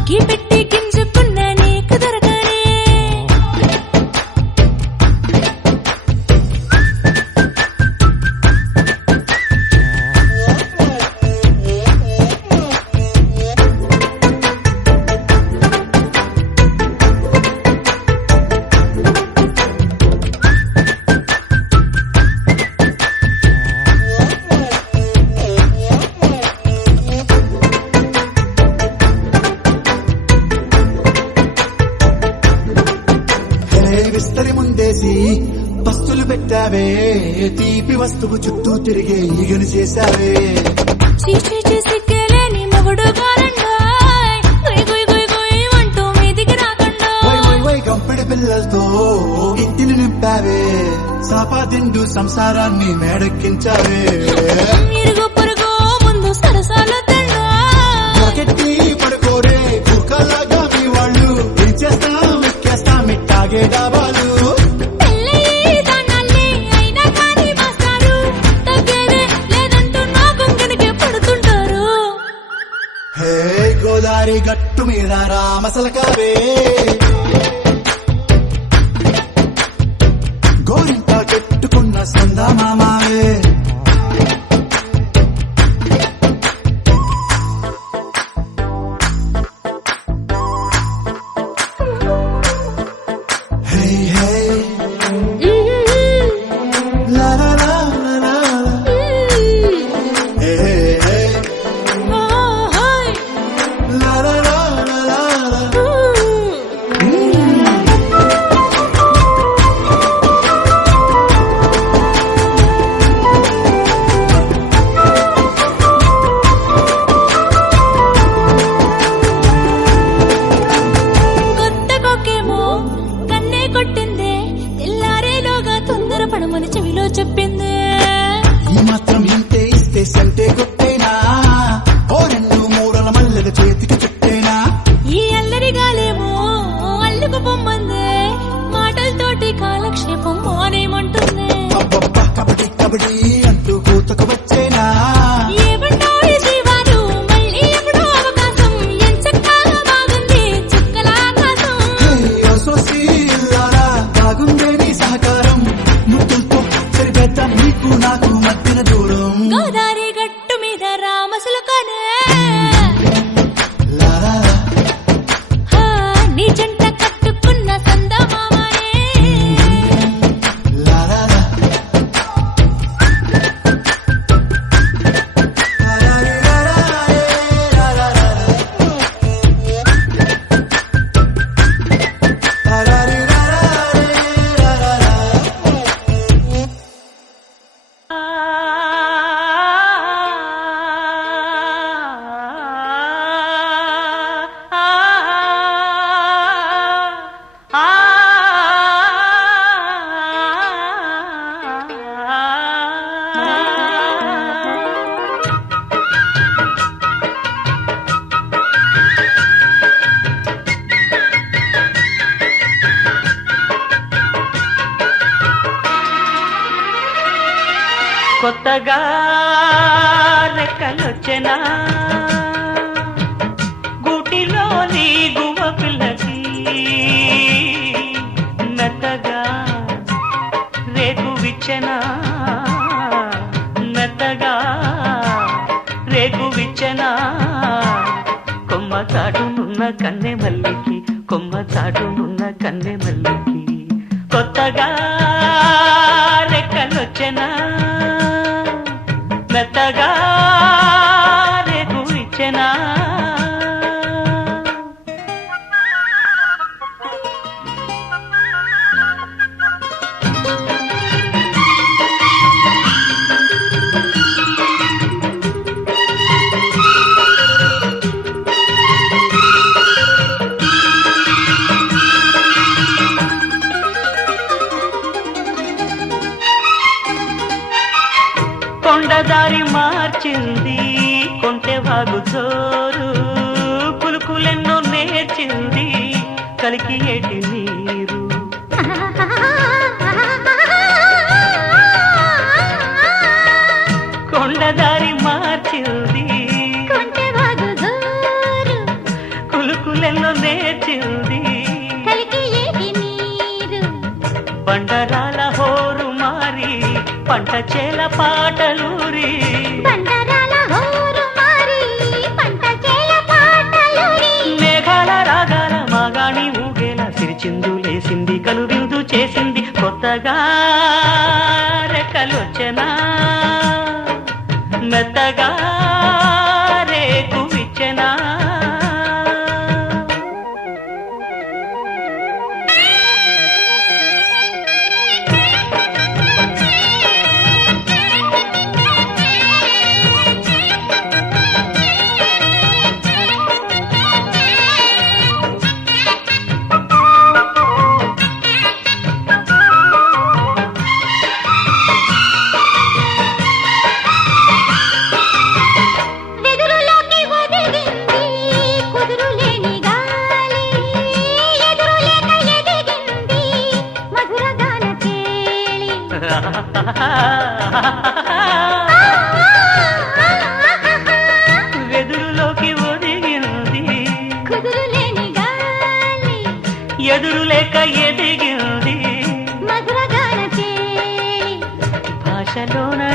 గిపెట్టి గింజుకున్న చుట్టావే తీపి వస్తువు చుట్టూ తిరిగే ఈగని చేశావే చీచి సిగ్గలేని మొగుడు కారండాయ్ గుయ్ గుయ్ గుయ్ గుయ్ అంటూ మీదికి రాకుండా వై కంపెడి పిల్లలతో ఇంటిని నింపావే సాపాదిండు సంసారాన్ని మేడెక్కించావే ఇరుగు పొరుగు ముందు సరసాల తండా రాకెట్టి పడుకోరే కుక్కలాగా మీ వాళ్ళు పిలిచేస్తాం ఎక్కేస్తాం ఇట్టాగే డాబాలు పెళ్ళయి దానాల్ని అయినా కానీ మాస్టారు తగ్గేదే లేదంటూ నా కొంగనికే పడుతుంటారు హే గోదారి గట్టు మీద రామసలకావే గోరింట కెట్టుకున్న సందా మామావే హే హే లా లా లా లా లా హే హే ఓహోయ్ లా లా లా లా లా కొత్త కొక్కేమో కన్నే కొట్టిందే తెల్లారేలోగా తొందర పడమని చెవిలో చెప్పిందే ఈ మాత్రం ఇంతే ఇస్తే సంటే కొట్టేనా ఓ రెండు మూరల మల్లెల చేతికి చుట్టేనా ఈ అల్లరి గాలేమో అల్లుకు పొమ్మందే మాటలతోటి కాలక్షేపం మానేమంటుందే అబ్బబ్బా కబడ్డీ కబడ్డీ అంటూ కూతకు వచ్చేనా ఏమంటారు జీవాలు మళ్ళీ ఎప్పుడో అవకాశం ఎంచక్కా బాగుంది చుక్కల ఆకాశం సోసి ఇల్లారా బాగుందే నీ సహకారం ముద్దులతో సరిపెద్దాం నీకు నాకు మధ్యన దూరం గోదారి గట్టు మీద రామసులకనే లారా హా, నీ జంట కట్టుకున్న సందమామనే లారా కొత్తగా రెక్కలొచ్చెనా గూటిలో నీ గువ్వ పిల్లకి మెత్తగా రేకు విచ్చెనా మెత్తగా రేకు విచ్చెనా కొమ్మ చాటునున్న కన్నె మల్లికి కొమ్మ చాటునున్న కన్నె మల్లికి కొత్తగా రెక్కలొచ్చెనా మెత్తగా రేకు ఇచ్చెనా కొండదారి మార్చింది కొంటెవాగు జోరు కులుకులెన్నో నేర్చింది కలికి ఏటి నీరు కొండదారి మార్చింది కొంటెవాగు జోరు కులుకులెన్నో నేర్చింది కలికి ఏటి నీరు బండరాల హోరు మారి పంట చేల పాటలూరి బండరాల హోరు మారి పంట చేల పాటలూరి మేఘాల రాగాల మాగాణి ఊగేలా సిరిచిందు లేసింది కలువిందు చేసింది కొత్తగా రెక్కలొచ్చెనా మెత్తగా రేకు విచ్చెనా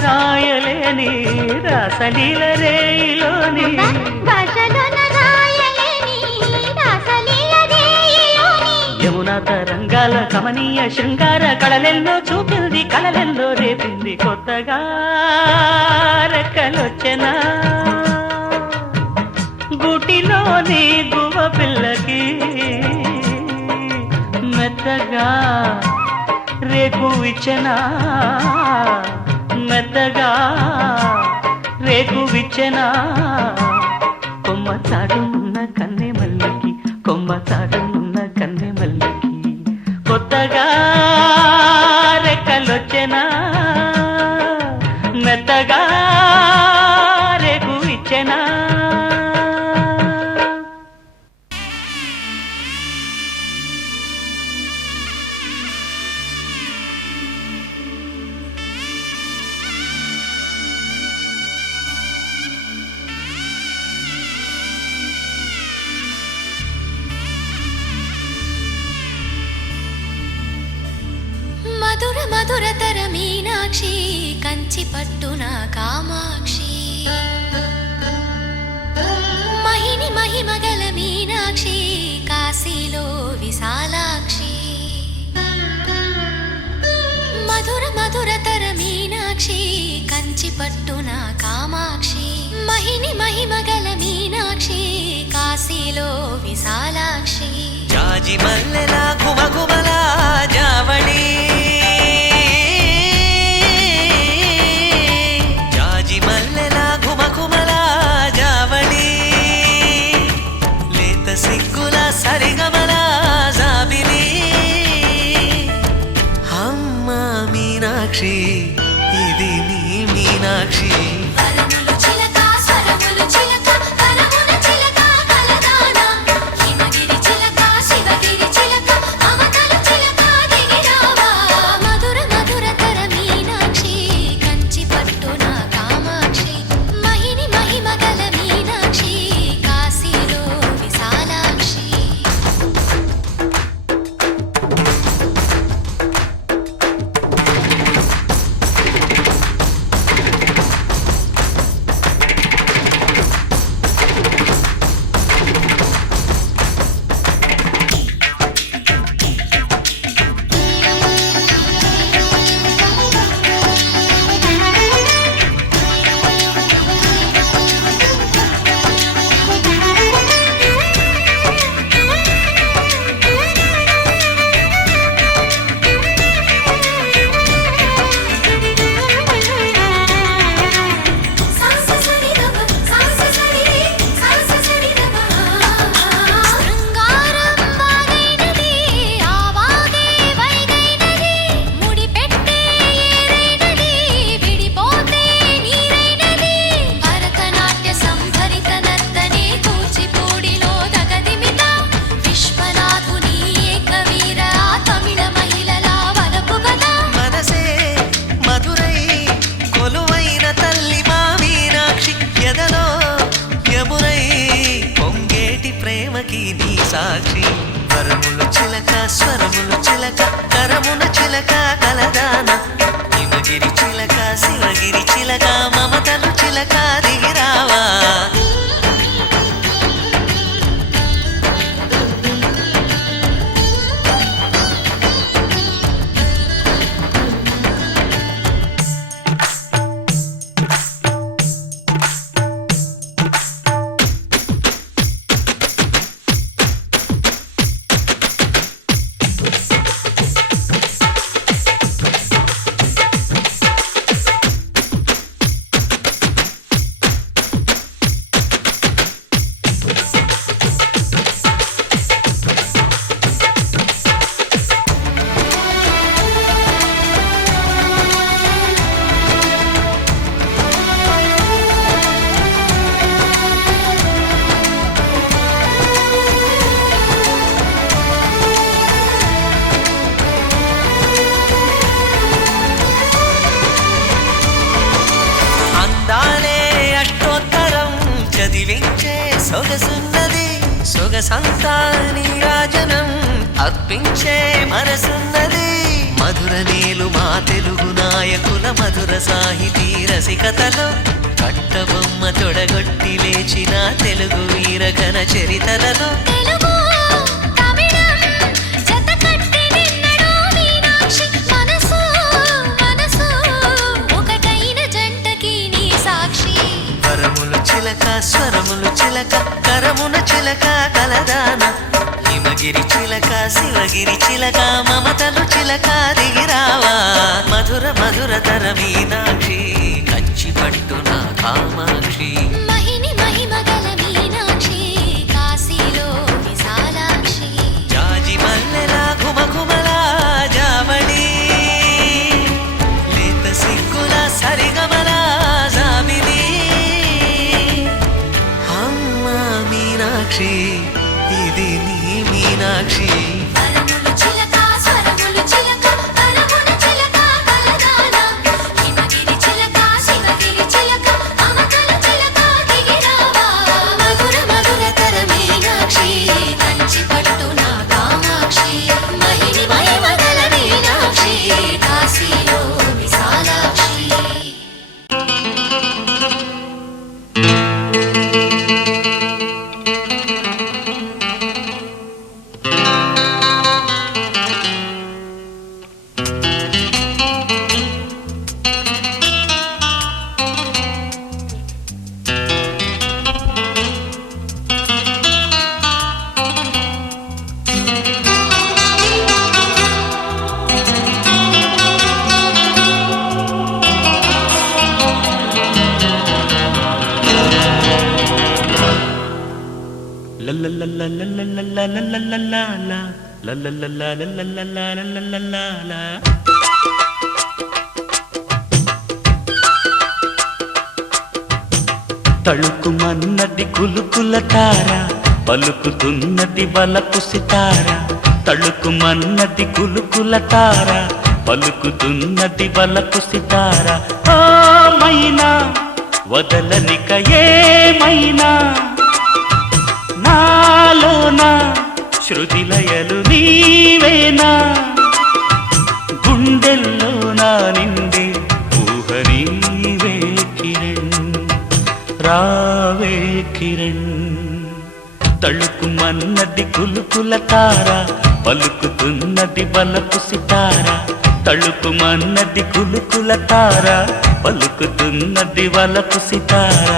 రాయలేని రాసలీల రేయిలోని భాషలోన రాయలేని రాసలీల రేయిలోని యమునా తరంగాల కమనీయ శృంగార కళలెల్లో చూపింది కళలెల్లో రేపింది కొత్తగా రెక్కలొచ్చెనా గుటిలోని గువ్వ పిల్లకి మెత్తగా రేకు ఇచ్చెనా మెత్తగా రేకు విచ్చెనా కొమ్మ చాటునున్న కన్నె మల్లికి కొమ్మ చాటునున్న కన్నె మల్లికి కొత్తగా రెక్కలొచ్చెనా మెత్తగా రేకు ఇచ్చెనా మధుర మధురతర మీనాక్షి కంచి పట్టున కామాక్షి మహిని మహిమగల మీనాక్షి కాశీలో విశాలాక్షి మధుర మధురతర మీనాక్షి కంచి పట్టున కామాక్షి మహిని మహిమగల మీనాక్షి కాశీలో విశాలాక్షి జాజి మల్లెల గుమగుమల జావళి జాజి మల్లెల గుమగుమల జావళి లేత సిగ్గుల సరిగమల జాబిలి అమ్మ మీనాక్షి ఇది నీ మీనాక్షి వరములు చిలక స్వరములు చిలక కరమున చిలక కలదానా హిమగిరి చిలక శివగిరి చిలక మమతలు చిలక దిగిరావా మధుర మధురతర మీనాక్షి కంచి పట్టున కామాక్షి మహిని మహిమగల మీనాక్షి కాశీలో విశాలాక్షి శృంగారం వాగైనది ఆవాగే వైగైనది ముడిపెట్టే ఏరైనది విడిపోతే నీరైనది భరతనాట్య సంభరిత నర్తనే కూచిపూడిలో దగదిమిత విశ్వనాథుని ఏకవీర తమిళ మహిళల వలపు గద మనసే మధురై కొలువైన తల్లి మా మీనాక్షి ఎదలో యమునై పొంగేటి ప్రేమకి నీ సాక్షి వరములు చిలక స్వరములు చిలక కరమున చిలక కలదాన హిమగిరి చిలక శివగిరి చిలక మమతలు చిలక దిగిరావా చదివించే సొగసున్నది సొగసంతా నీరాజనం అర్పించే మనసున్నది మధుర నేలు మా తెలుగు నాయకుల మధుర సాహితీ రసికతలో కట్టబొమ్మ తొడగొట్టి లేచిన తెలుగు వీర ఘన చరితలలో తెలుగు తమిళం జతకట్టి నిన్నడో మీనాక్షి మనసు మనసు ఒకటైన జంటకి నీ సాక్షి వరములు చిలక స్వరములు చిలక కరమున చిలక కలదాన హిమగిరి చిలక శివగిరి చిలక మమతలు చిలక దిగిరావా మధుర మధుర తర మీనాక్షి కంచి పట్టున కామాక్షి మహిని మహిమగల మీనాక్షి కాశీలో విశాలాక్షి జాజి మల్లెల ఘుమఘుమల జావళి లేత సిగ్గుల సరిగమల జాబిలి అమ్మ మీనాక్షి ఇది నీ మీనాక్షి వరములు చిలక స్వరములు చిలక కరమున చిలక కలదాన హిమగిరి చిలక శివగిరి చిలక మమతలు చిలక దిగిరావా మధుర మధుర తర మీనాక్షి కంచి పట్టున కామాక్షి మహిని మహిమగల మీనాక్షి కాశీలో విశాలాక్షి తళుకుమన్నది కులుకుల తార పలుకుతున్నది వలపు సితార తళుకుమన్నది కులుకుల తార పలుకుతున్నది వలపు సితార ఓ మైనా వదలనిక ఏమైనా నాలోన శృతిలయలు నీవేనా గుండెల్లో నా నిండే ఊహ నీవే కిరణ్ రావే కిరణ్ తళుకుమన్నది కులుకుల తార పలుకుతున్నది బలపు సితార తళుకుమన్నది కులుకుల తార పలుకుతున్నది వలపు సితార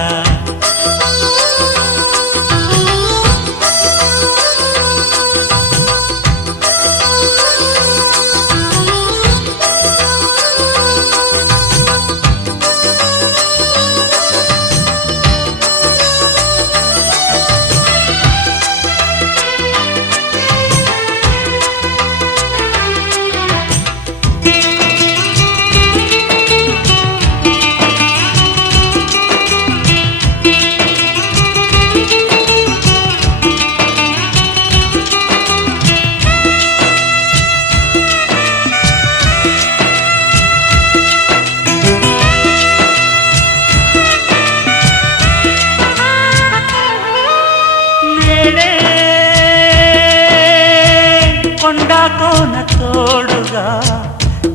కొండకోన తోడుగా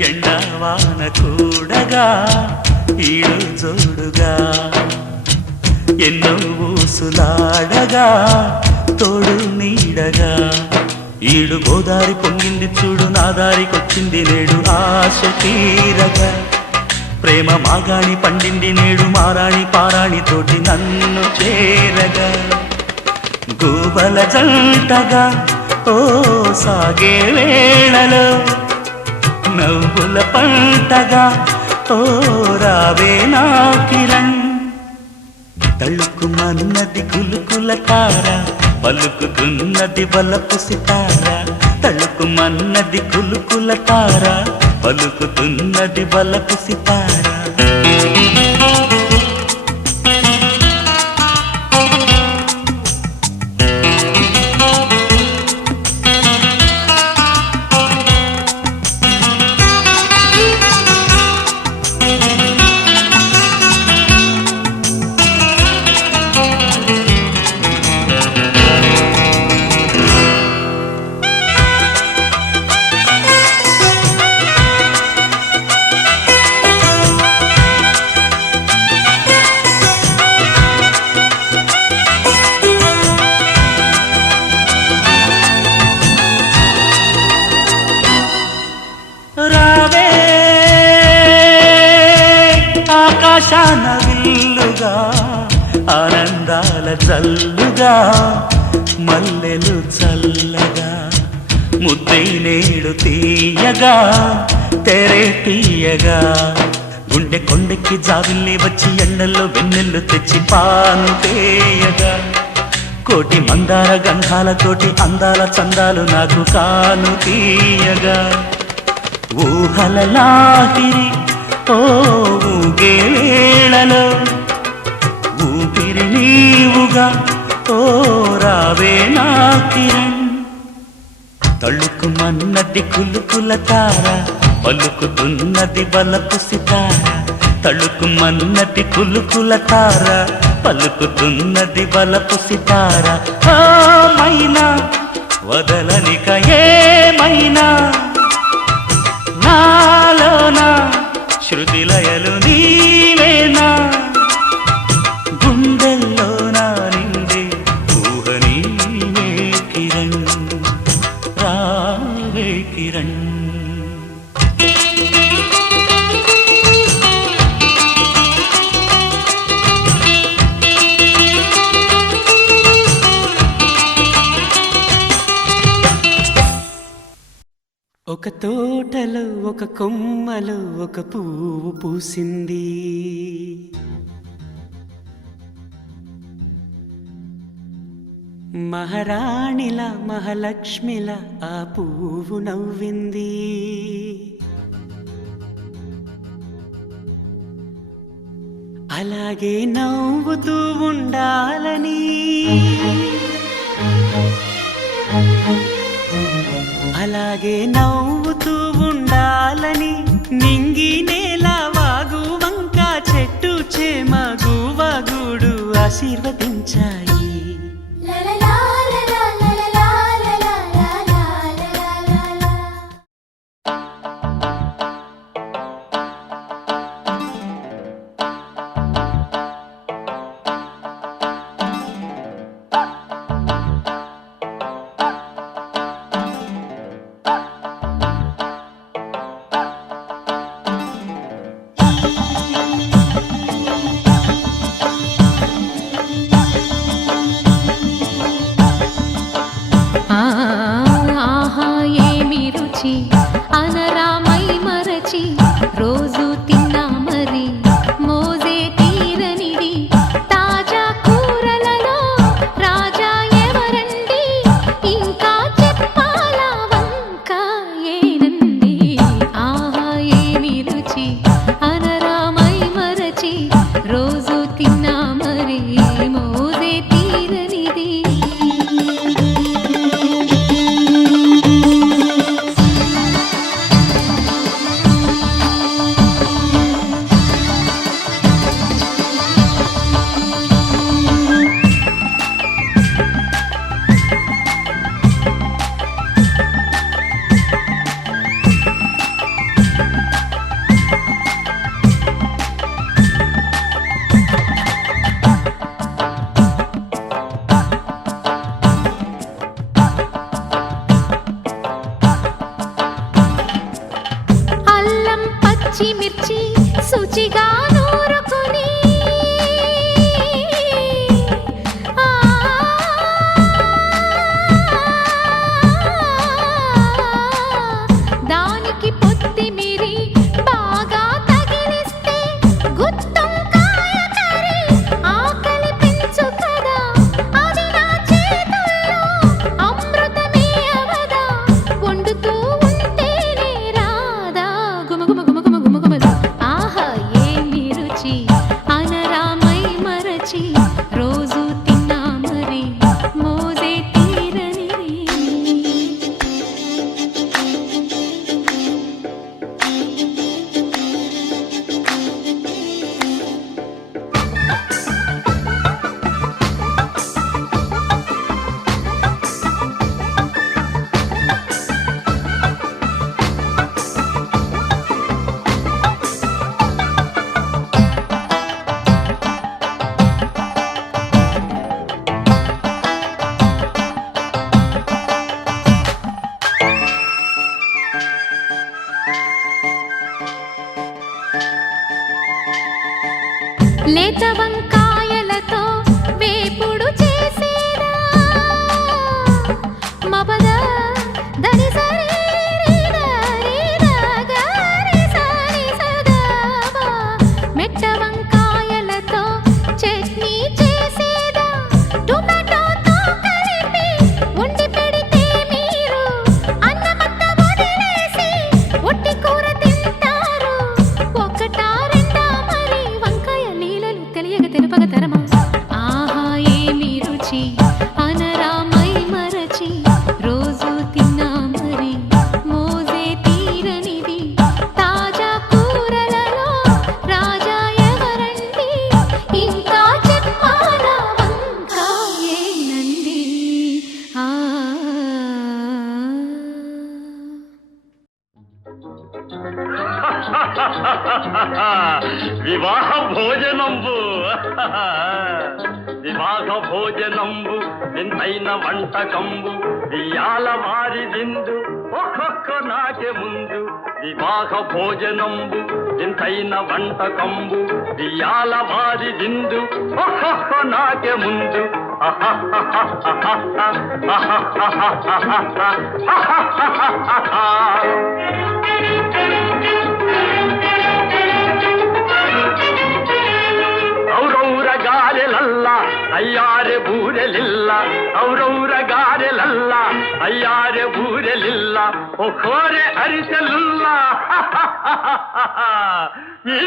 ఎండవాన కూడగా ఈడు జోడుగా ఎన్నో ఊసులాడగా తోడు నీడగా ఈడు గోదారి పొంగింది చూడు నా దారికొచ్చింది నేడు ఆశ తీరగా ప్రేమ మాగాణి పండింది నేడు మారాణి పారాణి తోటి నన్ను చేరగా గోబల జంటగా ఓ సాగే వేళలో నవ్వుల పంటగా ఓ రావే నా కిరణ్ తళుకుమన్నది కులుకుల తార పలుకుతున్నది వలపు సితార తళుకుమన్నది కులుకుల తార పలుకుతున్నది వలపు సితార ఆకాశాన విల్లుగా ఆనందాల జల్లుగా మల్లెలు చల్లగా ముద్దై నేడు తీయగా తెరే తీయగా గుండె కొండెక్కి జాబిల్లి వచ్చి ఎండల్లో వెన్నెల్లు తెచ్చి పాంతేయగా కోటి మందార గంధాలతోటి అందాల చందాలు నాకు కాను తీయగా ఊహల లాహిరి ఓ ఊగేళలో ఊపిరి నీవుగా ఓ రావే నా కిరణ్ తళుకుమన్నది కులుకుల తార పలుకుతున్నది బలపు సితార తళుకుమన్నది కులుకుల తార పలుకుతున్నది బలపు సితార మైనా వదలనిక ఏమైనా నాలోనా శృతి లయలు నీవేనా గుండెల్లోనా నిండే ఊహ నీవే కిరణ్ రావే కిరణ్ ఒక తోటలో ఒక కొమ్మలో ఒక పువ్వు పూసింది మహారాణిలా మహాలక్ష్మిలా ఆ పువ్వు నవ్వింది అలాగే నవ్వుతూ ఉండాలని అలాగే నవ్వుతూ ఉండాలని నింగి నేల వాగు వంక చెట్టు చేమ గువగూడు ఆశీర్వదించాయి వివాహ భోజనంబు వివాహ భోజనంబు వింతైన వంటకంబు ఇయాల వారి విందు ఒక్కొక్క నాకే ముందు వివాహ భోజనంబు వింతైన వంటకంబు ఇయాల వారి విందు ఒక్కొక్క నాకే ముందు ಔರೌರ ಗಾರೆಲಲ್ಲ ಅಯ್ಯಾರೆ ಬೂರೆಲಿಲ್ಲ ಔರೌರ ಗಾರೆಲಲ್ಲ ಅಯ್ಯಾರೆ ಬೂರೆಲಿಲ್ಲ ಒಖೋರೆ ಅರಿಸಲಿಲ್ಲ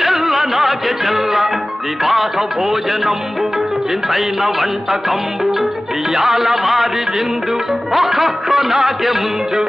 ಎಲ್ಲ ನಾಕೆ ಚೆಲ್ಲ ವಿವಾಹ ಭೋಜನಂಬು వింతైన వంటకంబు ఇయాల వారి విందు ఒక్కొక్క నాకే ముందు